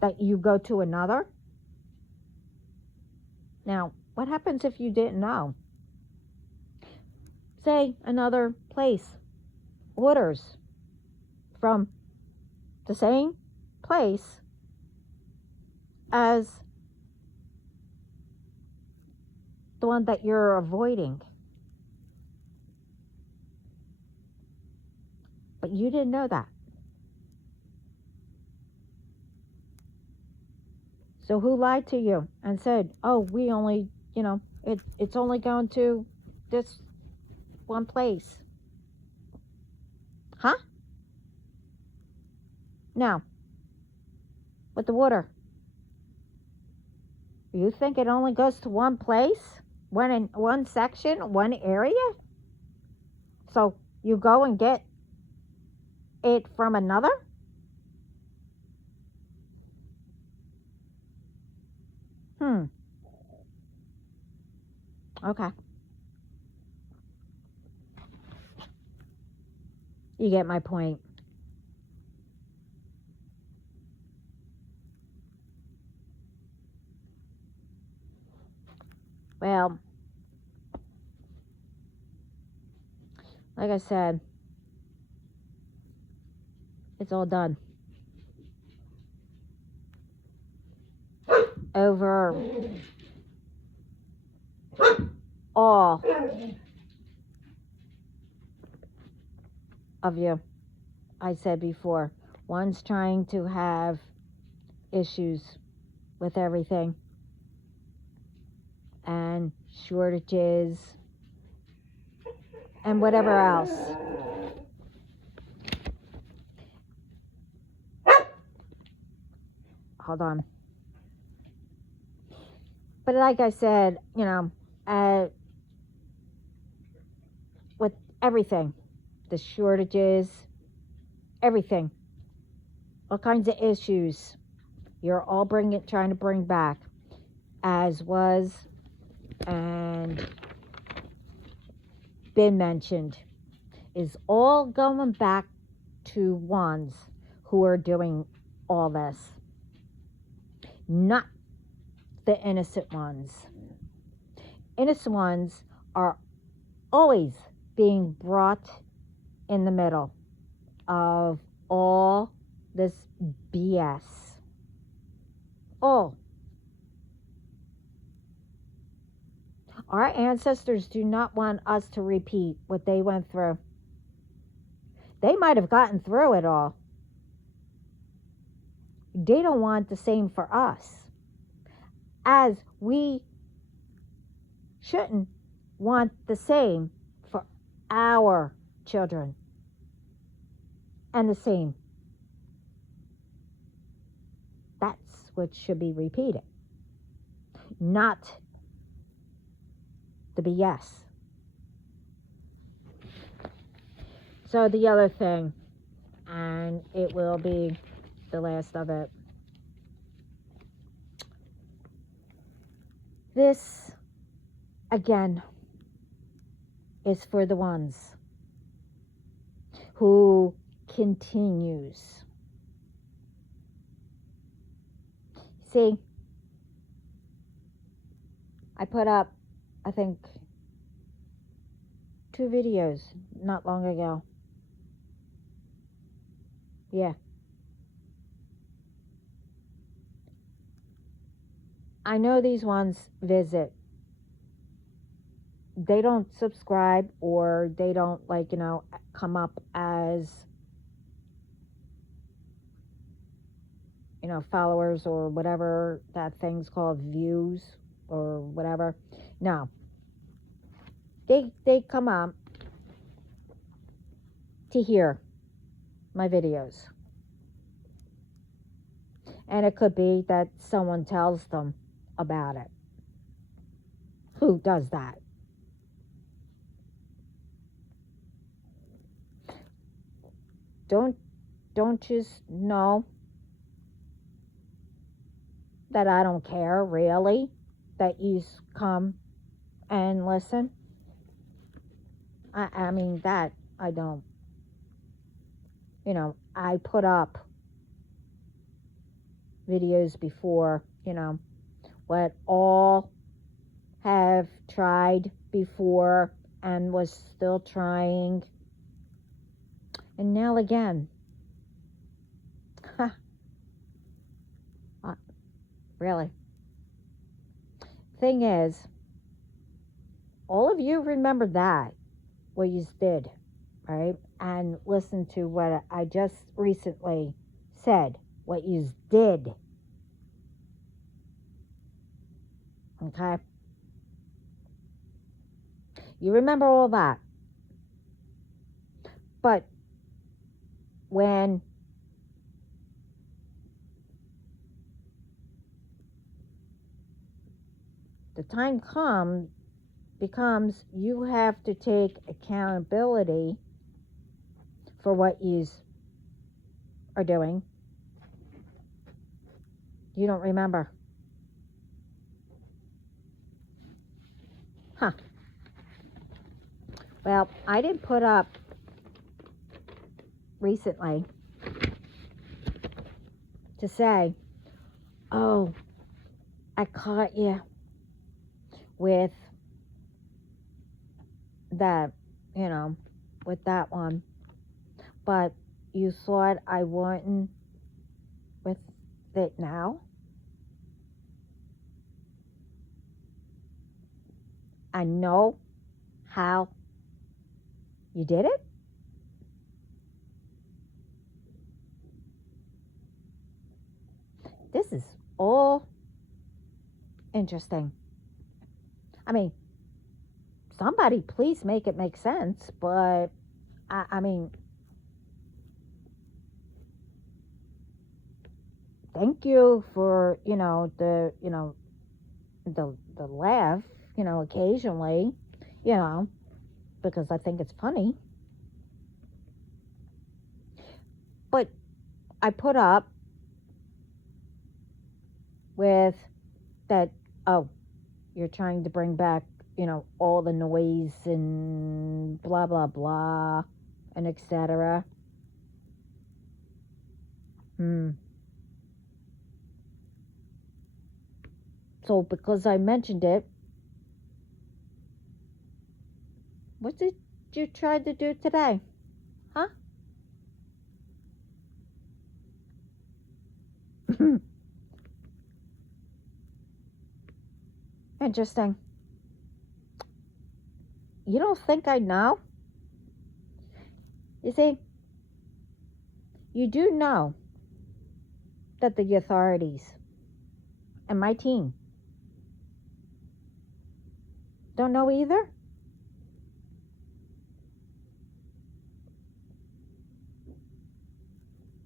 that you go to another? Now, what happens if you didn't know? Say another place orders from the same place as the one that you're avoiding, but you didn't know that. So who lied to you and said, oh, we only, it's only going to this one place? Huh? Now, with the water, you think it only goes to one place, one section, one area? So you go and get it from another? Okay. You get my point. Well, like I said, it's all done. Over all of you. I said before, one's trying to have issues with everything and shortages and whatever else. hold on. But like I said, with everything, the shortages, everything, all kinds of issues, you're all trying to bring back, as was and been mentioned, is all going back to ones who are doing all this, not the innocent ones. Innocent ones are always being brought in the middle of all this BS. All. Our ancestors do not want us to repeat what they went through. They might have gotten through it all. They don't want the same for us. As we shouldn't want the same for our children. And the same. That's what should be repeated. Not the BS. So the other thing, and it will be the last of it. This, again, is for the ones who continues. See, I put up, I think, 2 videos not long ago. Yeah. I know these ones visit. They don't subscribe, or they don't, come up as, followers or whatever that thing's called, views or whatever. No. They come up to hear my videos. And it could be that someone tells them about it. Who does that? Don't just know that I don't care, really, that you come and listen. I mean, that I don't. I put up videos before, what all have tried before and was still trying. And now again. Really. Thing is, all of you remember that, what you did, right? And listen to what I just recently said, what you did. Okay? You remember all that. But when the time becomes you have to take accountability for what you are doing, you don't remember. Well, I didn't put up recently to say, oh, I caught you with that, with that one, but you thought I wasn't with it now? I know how you did it. This is all interesting. I mean, somebody please make it make sense, but I mean, thank you for, the laugh, occasionally, you know, because I think it's funny. But I put up with that, oh, you're trying to bring back, all the noise and blah, blah, blah, and etc. Hmm. So because I mentioned it, what did you try to do today? Huh? Interesting. You don't think I know? You see, you do know that the authorities and my team don't know either.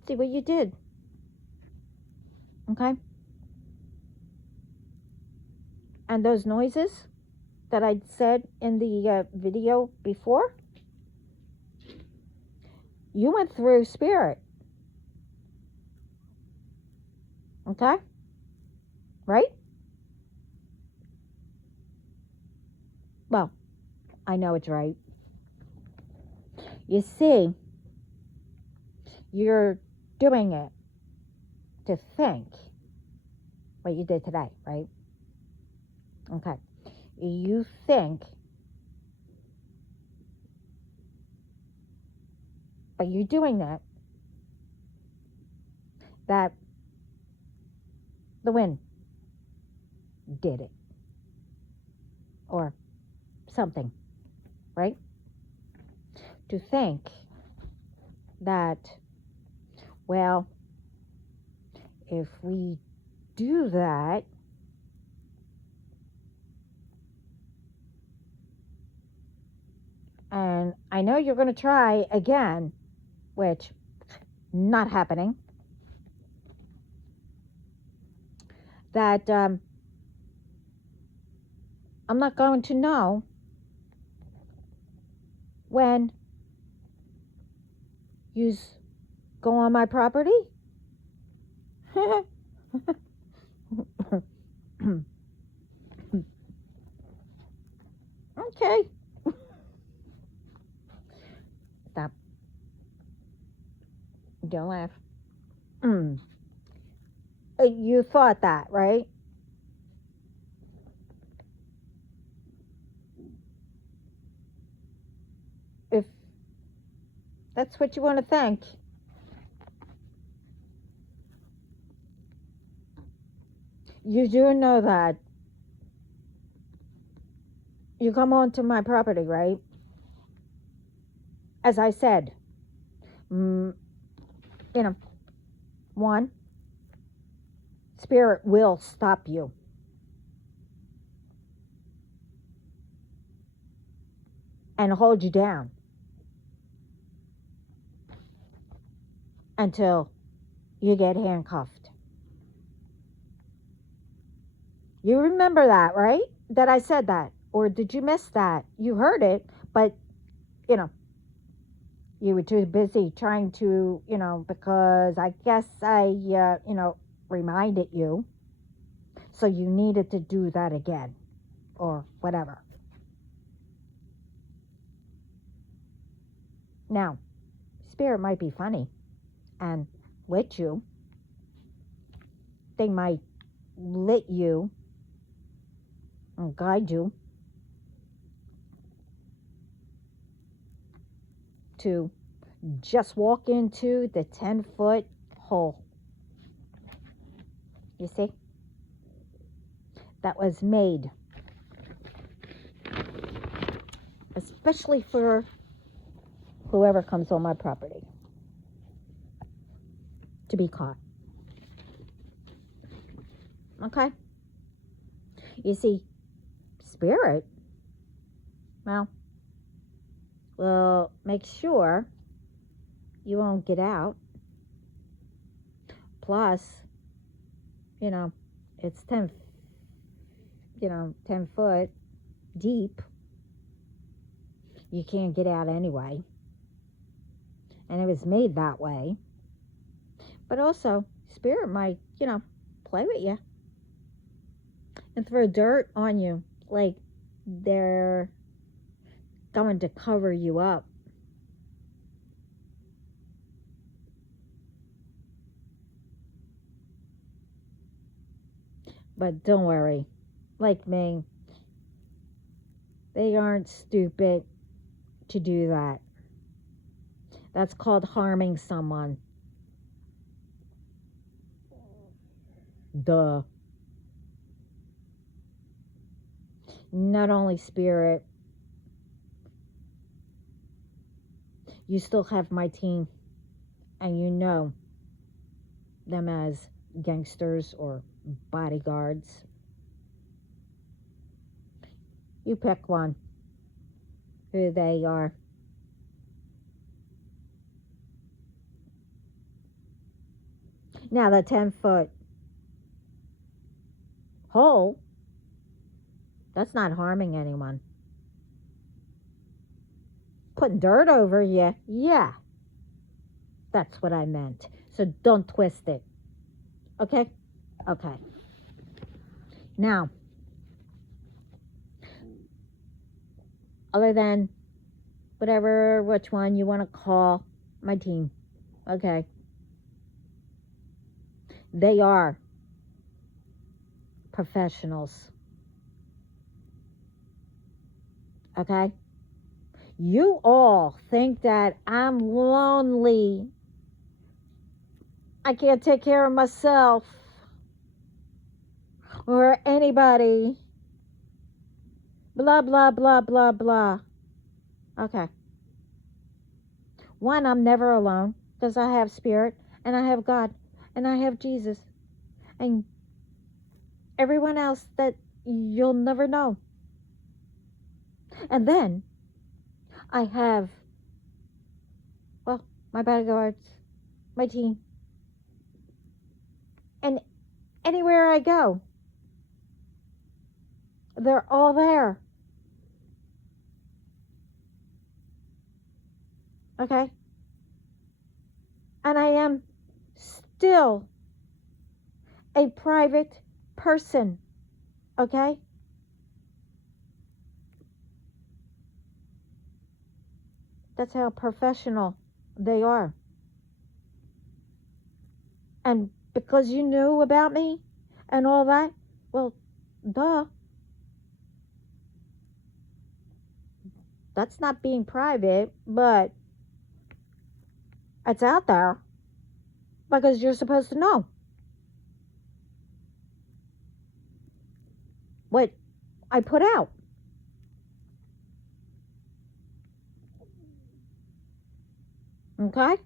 See what you did, okay? And those noises that I said in the video before, you went through spirit, okay? Right? Well, I know it's right. You see, you're doing it to think what you did today, right? Okay. You think, but you're doing that the wind did it or something, right? To think that, well, if we do that, and I know you're going to try again, which not happening, that I'm not going to know when you go on my property. Okay. Stop. Don't laugh. You thought that, right? If that's what you want to think. You do know that you come onto my property, right? As I said, mm, you know, one, spirit will stop you. And hold you down until you get handcuffed. You remember that, right? That I said that. Or did you miss that? You heard it, but, you know, you were too busy trying to, because I guess I, reminded you. So you needed to do that again or whatever. Now, spirit might be funny and let you. They might let you and guide you to just walk into the 10-foot hole. You see? That was made especially for whoever comes on my property to be caught. Okay? You see, spirit, well, make sure you won't get out. Plus, you know, it's 10 foot deep. You can't get out anyway. And it was made that way. But also, spirit might, play with you and throw dirt on you. Like they're going to cover you up. But don't worry. Like me, they aren't stupid to do that. That's called harming someone. Duh. Not only spirit, you still have my team, and you know them as gangsters or bodyguards. You pick one, who they are. Now, the 10-foot hole, that's not harming anyone. Putting dirt over you, yeah. That's what I meant. So don't twist it. Okay? Okay. Now, other than which one you want to call my team, okay? They are professionals. Okay? You all think that I'm lonely. I can't take care of myself or anybody. Blah, blah, blah, blah, blah. Okay. One, I'm never alone because I have spirit and I have God and I have Jesus and everyone else that you'll never know. And then I have, my bodyguards, my team. And anywhere I go, they're all there. Okay? And I am still a private person. Okay? That's how professional they are. And because you knew about me and all that, well, duh. That's not being private, but it's out there because you're supposed to know what I put out. Okay?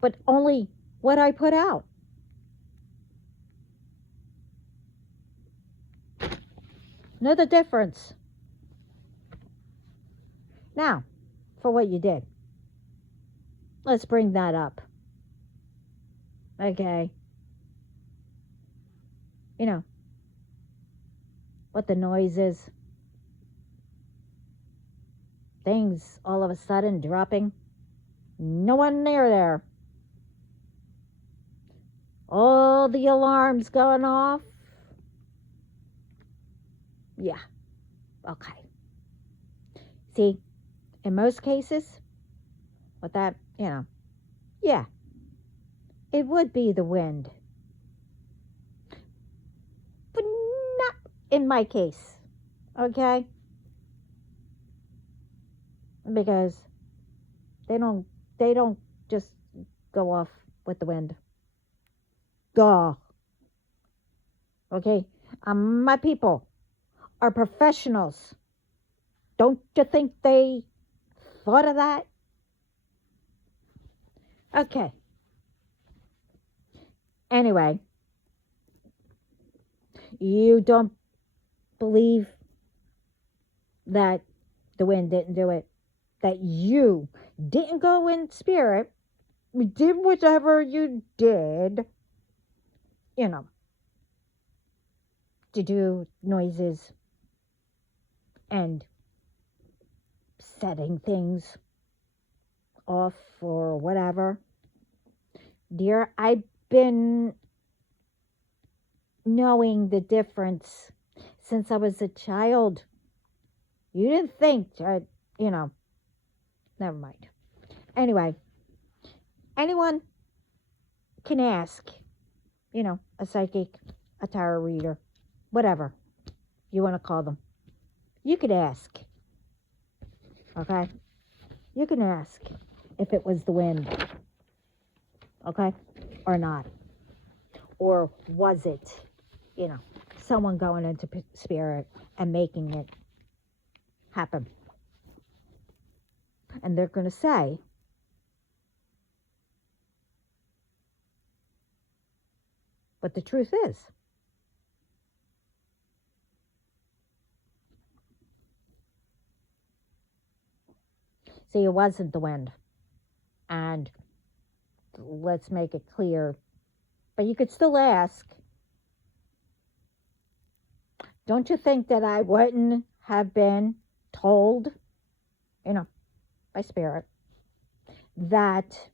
But only what I put out. Know the difference. Now, for what you did. Let's bring that up. Okay. You know, what the noise is. Things all of a sudden dropping. No one near there. All the alarms going off. Yeah. Okay. See, in most cases, with that, yeah, it would be the wind. But not in my case. Okay? Because they don't just go off with the wind. Duh. Okay? My people are professionals. Don't you think they thought of that? Okay. Anyway, you don't believe that the wind didn't do it, that you didn't go in spirit, did whatever you did, you know, to do noises and setting things off or whatever. Dear, I've been knowing the difference since I was a child. You didn't think that, you know, never mind. Anyway, anyone can ask, a psychic, a tarot reader, whatever you want to call them. You could ask, okay? You can ask if it was the wind, okay? Or not. Or was it, someone going into spirit and making it happen? And they're going to say, but the truth is, see, it wasn't the wind. And let's make it clear. But you could still ask, don't you think that I wouldn't have been told, by spirit, that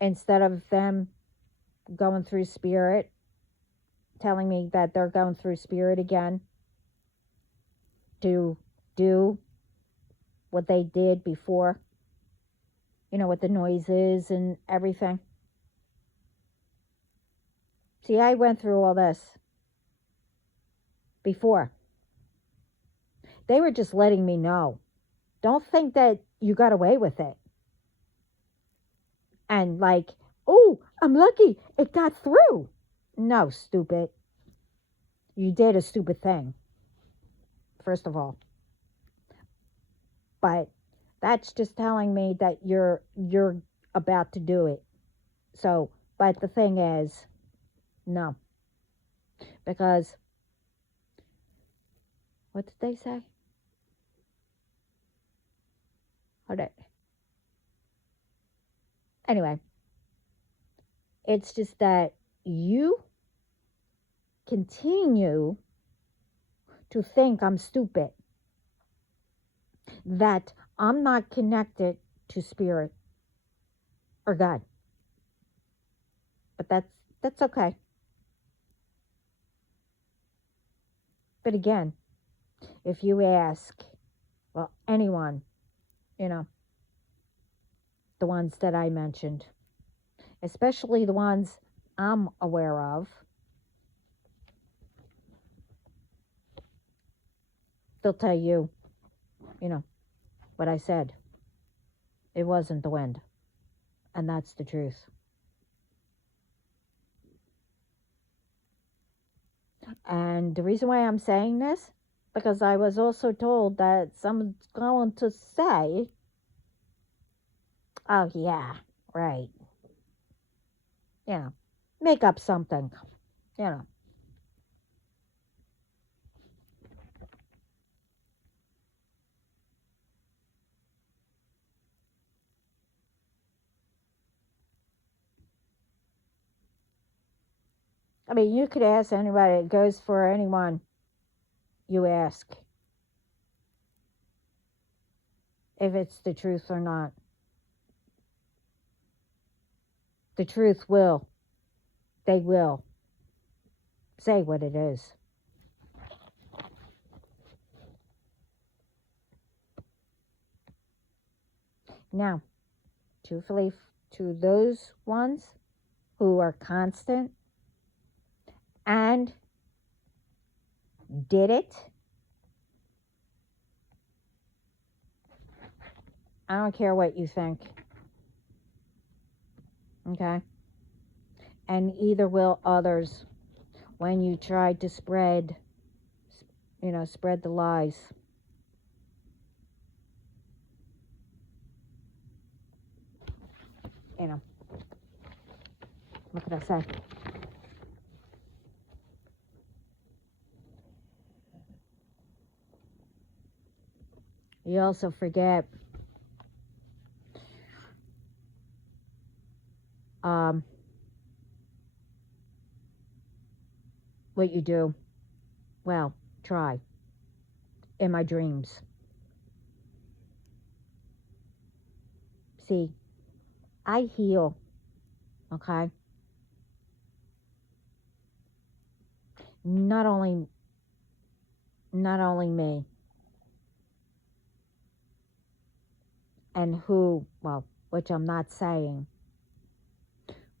instead of them going through spirit, telling me that they're going through spirit again to do what they did before, with the noises and everything. See, I went through all this before. They were just letting me know. Don't think that you got away with it. And like, oh, I'm lucky it got through. No, stupid. You did a stupid thing, first of all. But that's just telling me that you're about to do it. So, but the thing is, no. Because, what did they say? Anyway, it's just that you continue to think I'm stupid, that I'm not connected to spirit or God. But that's okay. But again, if you ask, well, anyone, the ones that I mentioned, especially the ones I'm aware of, they'll tell you, what I said. It wasn't the wind. And that's the truth. And the reason why I'm saying this, because I was also told that someone's going to say, oh yeah, right. Make up something, I mean, you could ask anybody. It goes for anyone you ask if it's the truth or not. The truth they will say what it is. Now, truthfully, to those ones who are constant and did it, I don't care what you think. Okay? And either will others when you try to spread the lies. What could I say? You also forget um, what you do. Well, try in my dreams. See, I heal, okay? Not only me and who, well, which I'm not saying.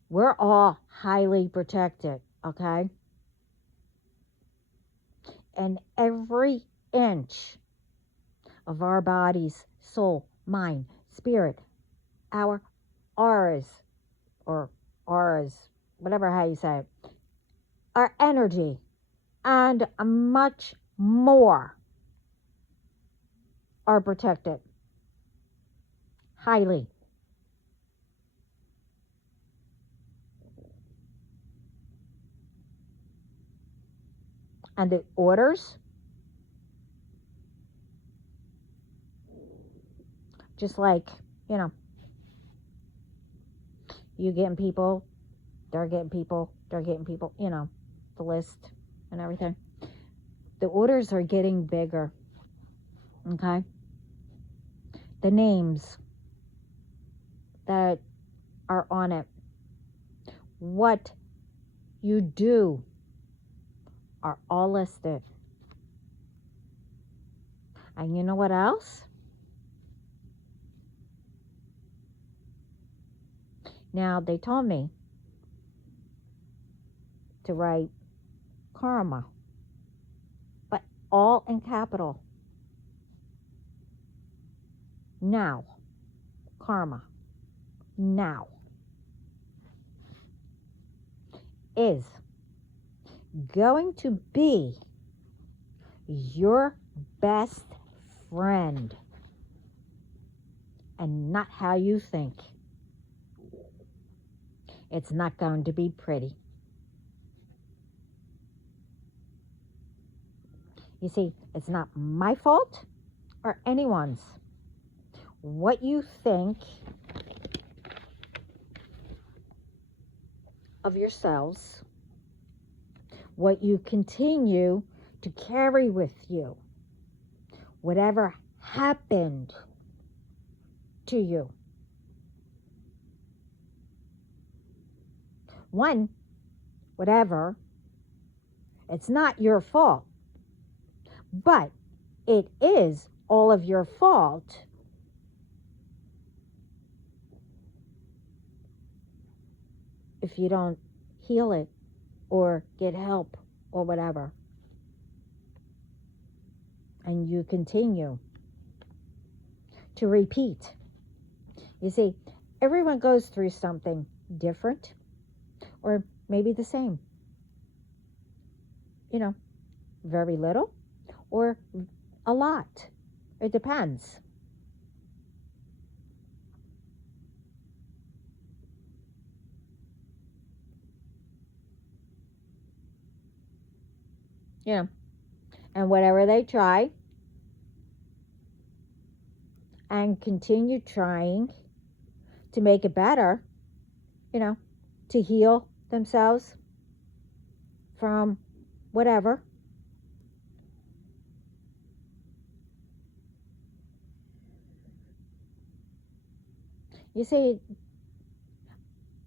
We're all highly protected, okay? And every inch of our bodies, soul, mind, spirit, our auras, or auras, whatever how you say it, our energy, and much more are protected. Highly. And the orders, just like, you know, you getting people, they're getting people, they're getting people, you know, the list and everything. The orders are getting bigger, okay? The names that are on it, what you do, are all listed. And you know what else? Now, they told me to write karma, but all in capital. Now. Karma. Now. Is going to be your best friend. And not how you think. It's not going to be pretty. You see, it's not my fault or anyone's. What you think of yourselves, what you continue to carry with you, whatever happened to you. One, whatever, it's not your fault, but it is all of your fault if you don't heal it or get help or whatever. And you continue to repeat. You see, everyone goes through something different or maybe the same. You know, very little or a lot. It depends. You know, and whatever they try and continue trying to make it better, you know, to heal themselves from whatever. You see,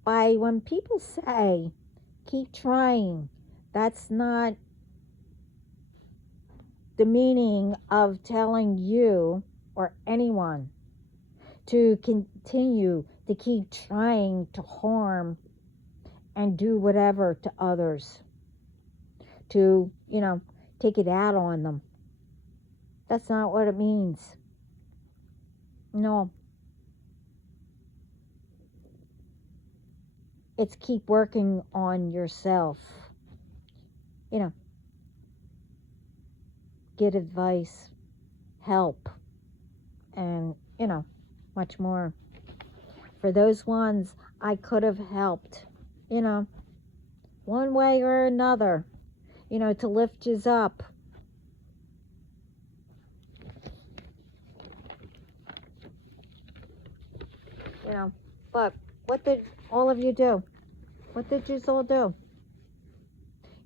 when people say, keep trying, that's not the meaning of telling you or anyone to continue to keep trying to harm and do whatever to others, to, you know, take it out on them. That's not what it means. No. It's keep working on yourself. You know, get advice, help, and, you know, much more. For those ones I could have helped, you know, one way or another, you know, to lift you up. But what did all of you do? What did you all do?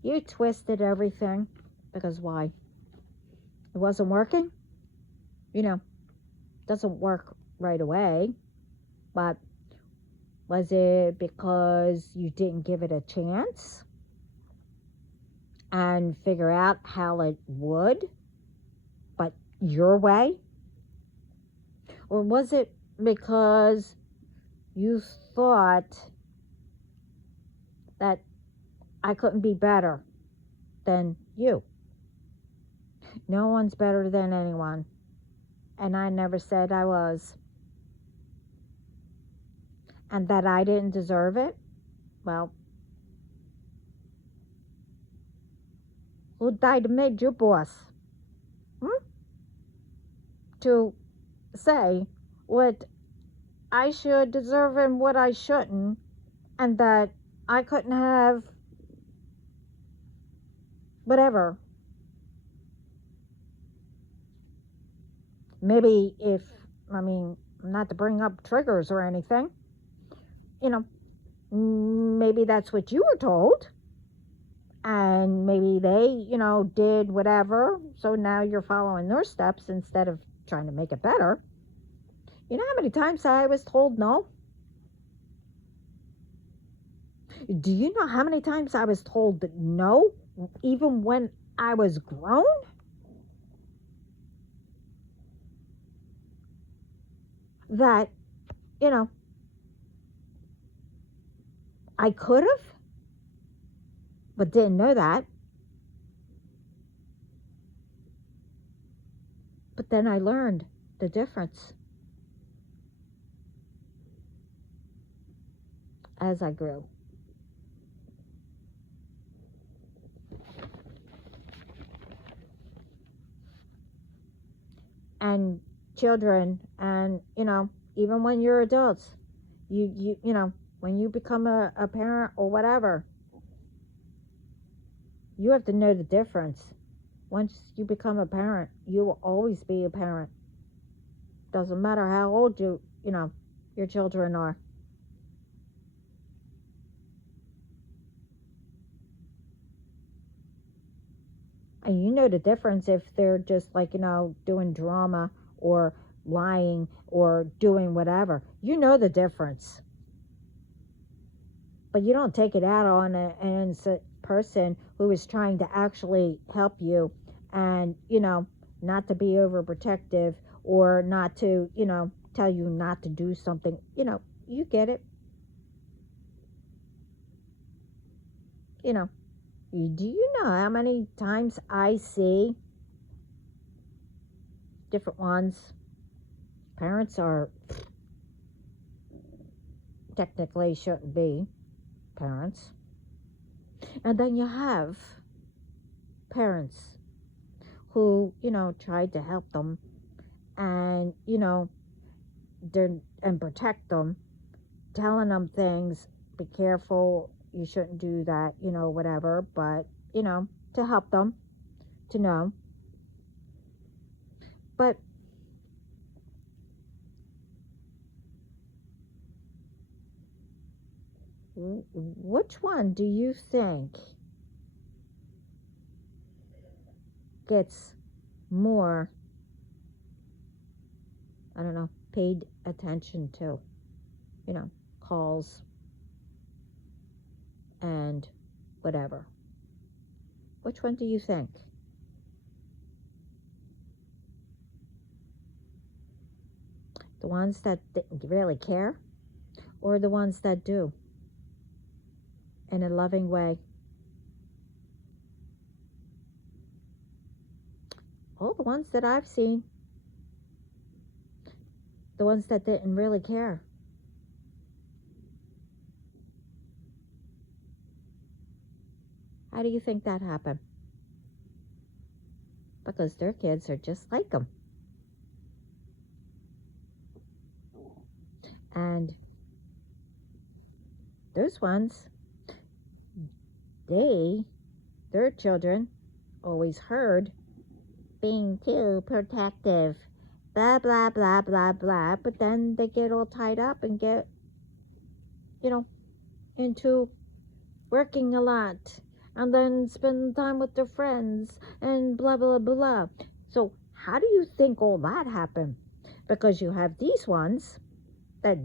You twisted everything. Because why? It wasn't working? You know, doesn't work right away. But was it because you didn't give it a chance and figure out how it would, but your way? Or was it because you thought that I couldn't be better than you? No one's better than anyone. And I never said I was. And that I didn't deserve it? Well, who died and made you boss? To say what I should deserve and what I shouldn't, and that I couldn't have whatever. Maybe if, not to bring up triggers or anything, maybe that's what you were told. And maybe they, did whatever. So now you're following their steps instead of trying to make it better. You know how many times I was told no? Do you know how many times I was told no, even when I was grown? That, I could have, but didn't know that. But then I learned the difference as I grew. And children, and even when you're adults, you when you become a parent or whatever, you have to know the difference. Once you become a parent, you will always be a parent. Doesn't matter how old your children are. And you know the difference if they're just like, doing drama or lying or doing whatever. You know the difference. But you don't take it out on an innocent person who is trying to actually help you and, not to be overprotective or not to, tell you not to do something. You get it. Do you know how many times I see different ones? Parents are technically shouldn't be parents. And then you have parents who, tried to help them and, and protect them, telling them things, be careful, you shouldn't do that, whatever, but, to help them to know. But which one do you think gets more, paid attention to? Calls and whatever. Which one do you think? The ones that didn't really care, or the ones that do in a loving way? All the ones that I've seen, the ones that didn't really care. How do you think that happened? Because their kids are just like them. And those ones, their children always heard being too protective, blah, blah, blah, blah, blah. But then they get all tied up and get you know, into working a lot and then spend time with their friends and blah, blah, blah. So, how do you think all that happened? Because you have these ones that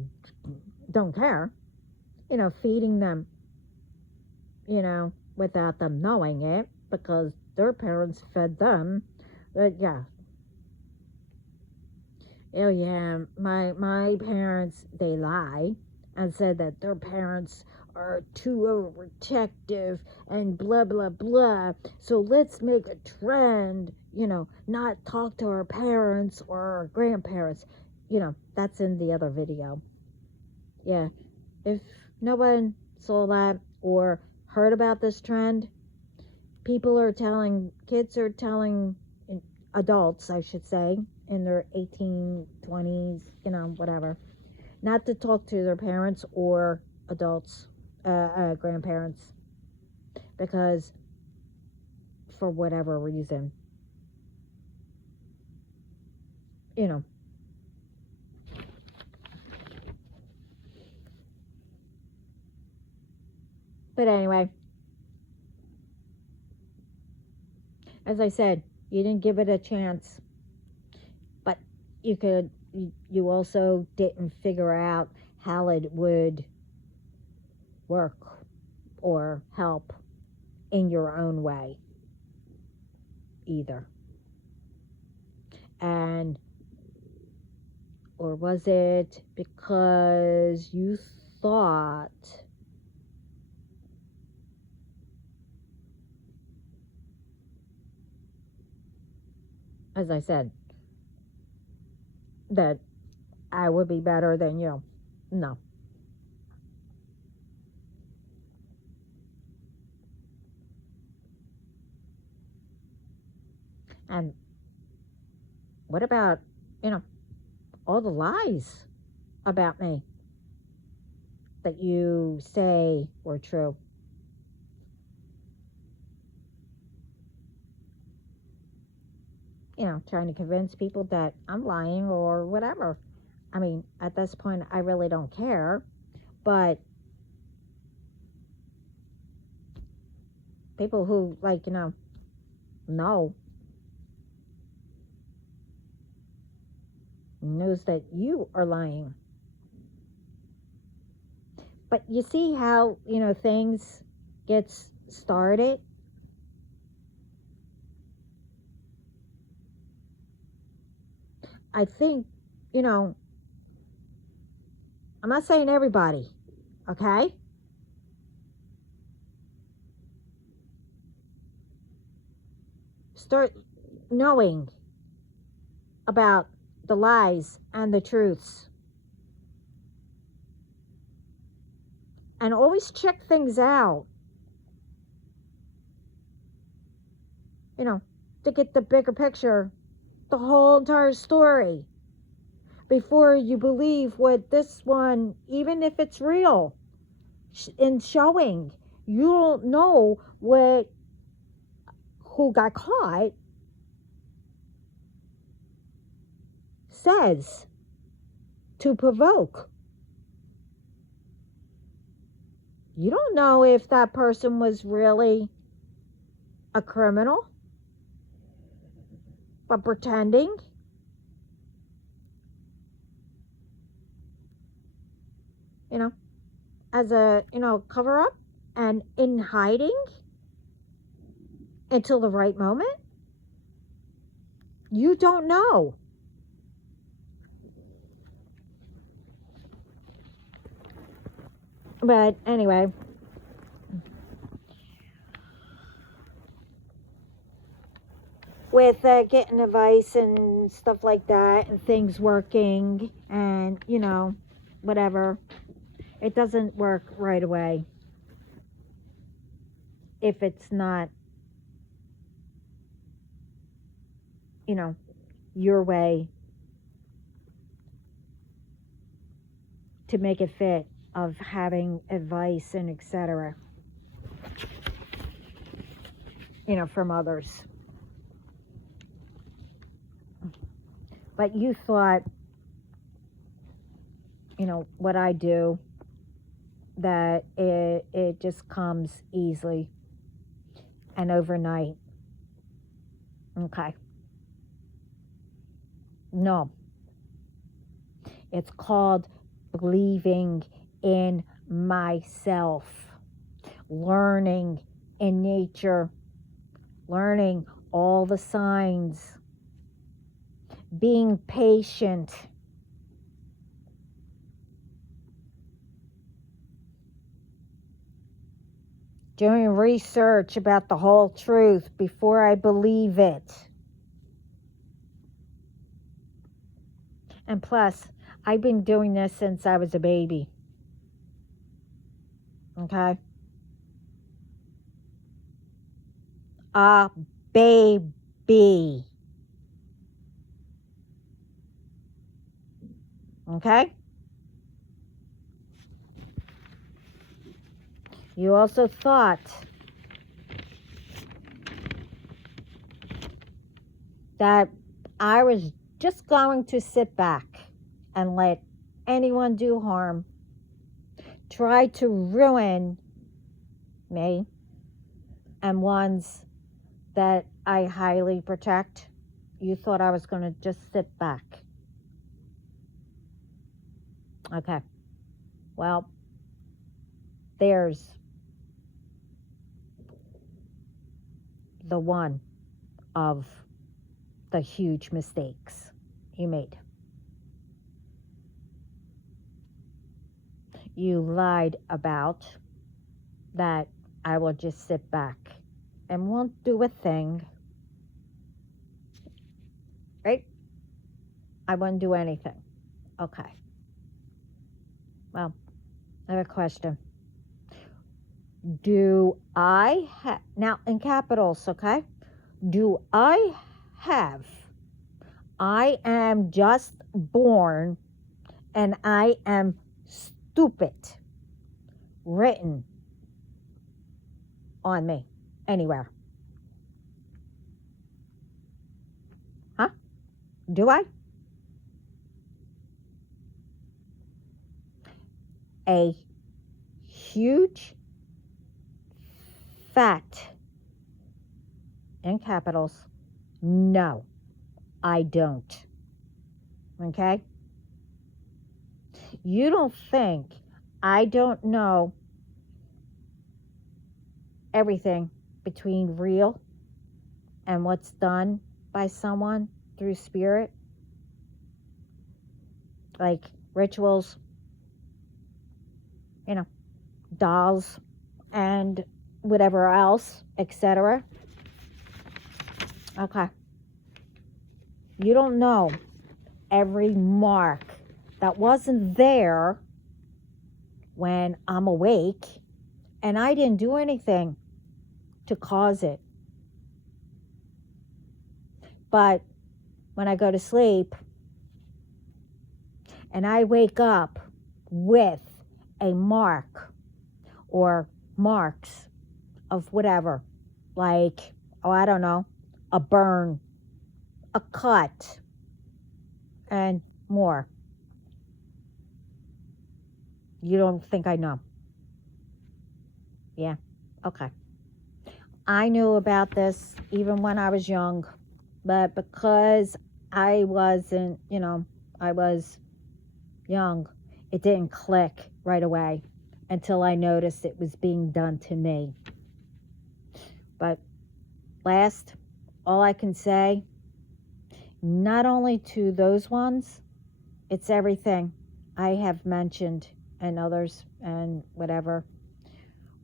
don't care, feeding them, without them knowing it because their parents fed them. But yeah, oh yeah, my parents, they lie and said that their parents are too overprotective and blah blah blah. So let's make a trend, not talk to our parents or our grandparents. That's in the other video. Yeah, if no one saw that or heard about this trend, kids are telling adults, I should say, in their 18, 20s, whatever, not to talk to their parents or adults, grandparents, because for whatever reason, you know. But anyway, as I said, you didn't give it a chance, but you also didn't figure out how it would work or help in your own way either. And or was it because you thought as I said that I would be better than you? No. And what about, all the lies about me that you say were true? Trying to convince people that I'm lying or whatever. I mean, at this point, I really don't care. But people who, know knows that you are lying. But you see how, things gets started? I think, I'm not saying everybody, okay? Start knowing about the lies and the truths. And always check things out, to get the bigger picture, the whole entire story, before you believe what this one, even if it's real, in showing. You don't know who got caught says to provoke. You don't know if that person was really a criminal, but pretending. As a, cover up and in hiding until the right moment. You don't know. But anyway, with getting advice and stuff like that and things working and, whatever, it doesn't work right away if it's not, your way to make it fit of having advice and etc. From others. But you thought, what I do that it just comes easily and overnight. Okay. No. It's called believing in myself, learning in nature, learning all the signs, being patient, doing research about the whole truth before I believe it. And plus, I've been doing this since I was a baby. Okay? A baby. Okay? You also thought that I was just going to sit back and let anyone do harm, try to ruin me and ones that I highly protect. You thought I was going to just sit back. Okay. Well, there's the one of the huge mistakes you made. You lied about that I will just sit back and won't do a thing. Right? I wouldn't do anything. Okay. Well, I have a question. Do I have, now in capitals, okay? Do I have, I am just born and I am stupid written on me anywhere? Huh? Do I? A huge fat in capitals, no, I don't. Okay? You don't think I don't know everything between real and what's done by someone through spirit? Like rituals, dolls, and whatever else, etc. Okay. You don't know every mark that wasn't there when I'm awake, and I didn't do anything to cause it. But when I go to sleep and I wake up with a mark or marks of whatever, like, I don't know, a burn, a cut, and more. You don't think I know? Yeah, okay. I knew about this even when I was young, but because I wasn't, I was young, it didn't click right away until I noticed it was being done to me. But last, all I can say, not only to those ones, it's everything I have mentioned and others and whatever,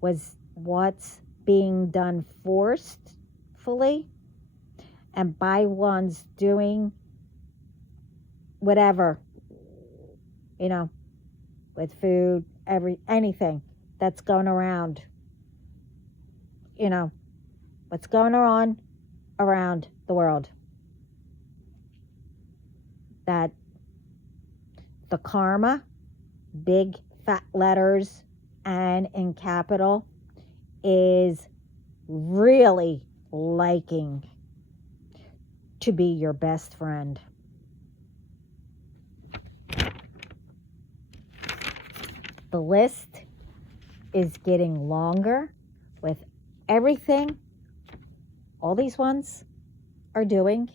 was what's being done forcefully and by ones doing whatever, with food, anything that's going around, what's going on around the world. That the karma, big fat letters and in capital, is really liking to be your best friend. The list is getting longer with everything all these ones are doing.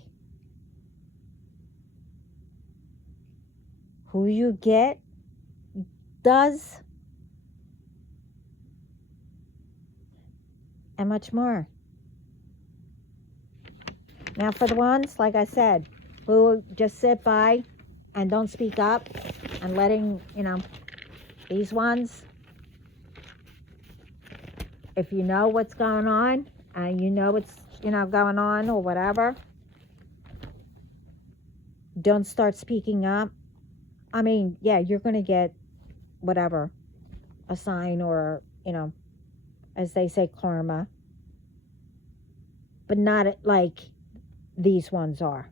Who you get does, and much more. Now for the ones, like I said, who just sit by and don't speak up and letting, these ones, if you know what's going on and you know what's, going on or whatever, don't start speaking up. I mean, yeah, you're going to get whatever, a sign or, as they say, karma, but not like these ones are.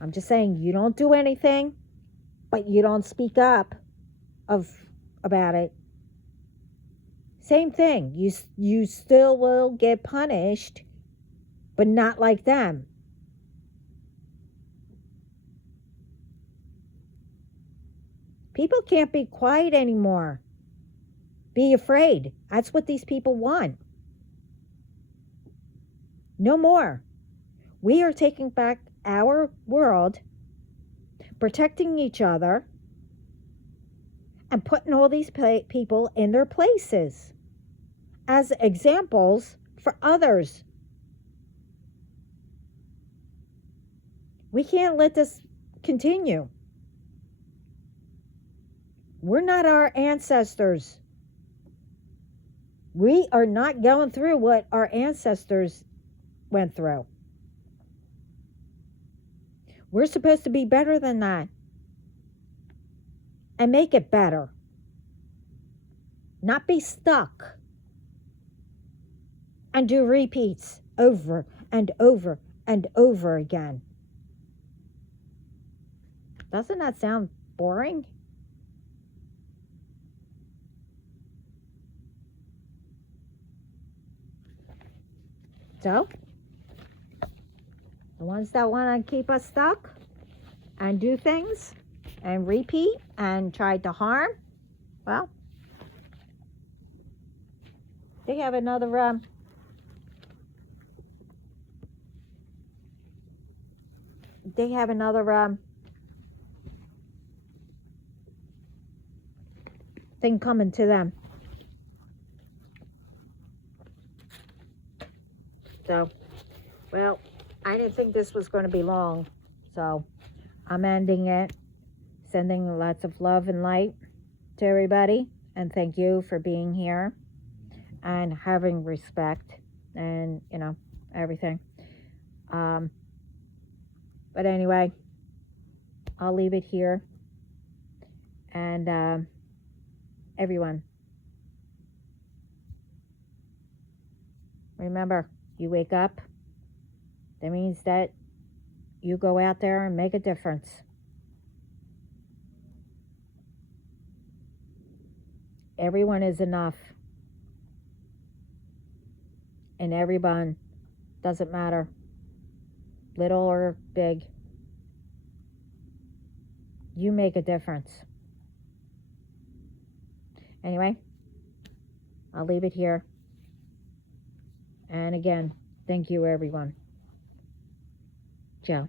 I'm just saying, you don't do anything, but you don't speak up about it. Same thing. You still will get punished, but not like them. People can't be quiet anymore. Be afraid. That's what these people want. No more. We are taking back our world, protecting each other, and putting all these people in their places as examples for others. We can't let this continue. We're not our ancestors. We are not going through what our ancestors went through. We're supposed to be better than that and make it better. Not be stuck and do repeats over and over and over again. Doesn't that sound boring? So, the ones that want to keep us stuck and do things and repeat and try to harm, well, they have another thing coming to them. So, well, I didn't think this was going to be long, so I'm ending it, sending lots of love and light to everybody, and thank you for being here and having respect and, everything. But anyway, I'll leave it here. And everyone, remember, you wake up, that means that you go out there and make a difference. Everyone is enough. And everyone, doesn't matter, little or big, you make a difference. Anyway, I'll leave it here. And again, thank you, everyone. Ciao.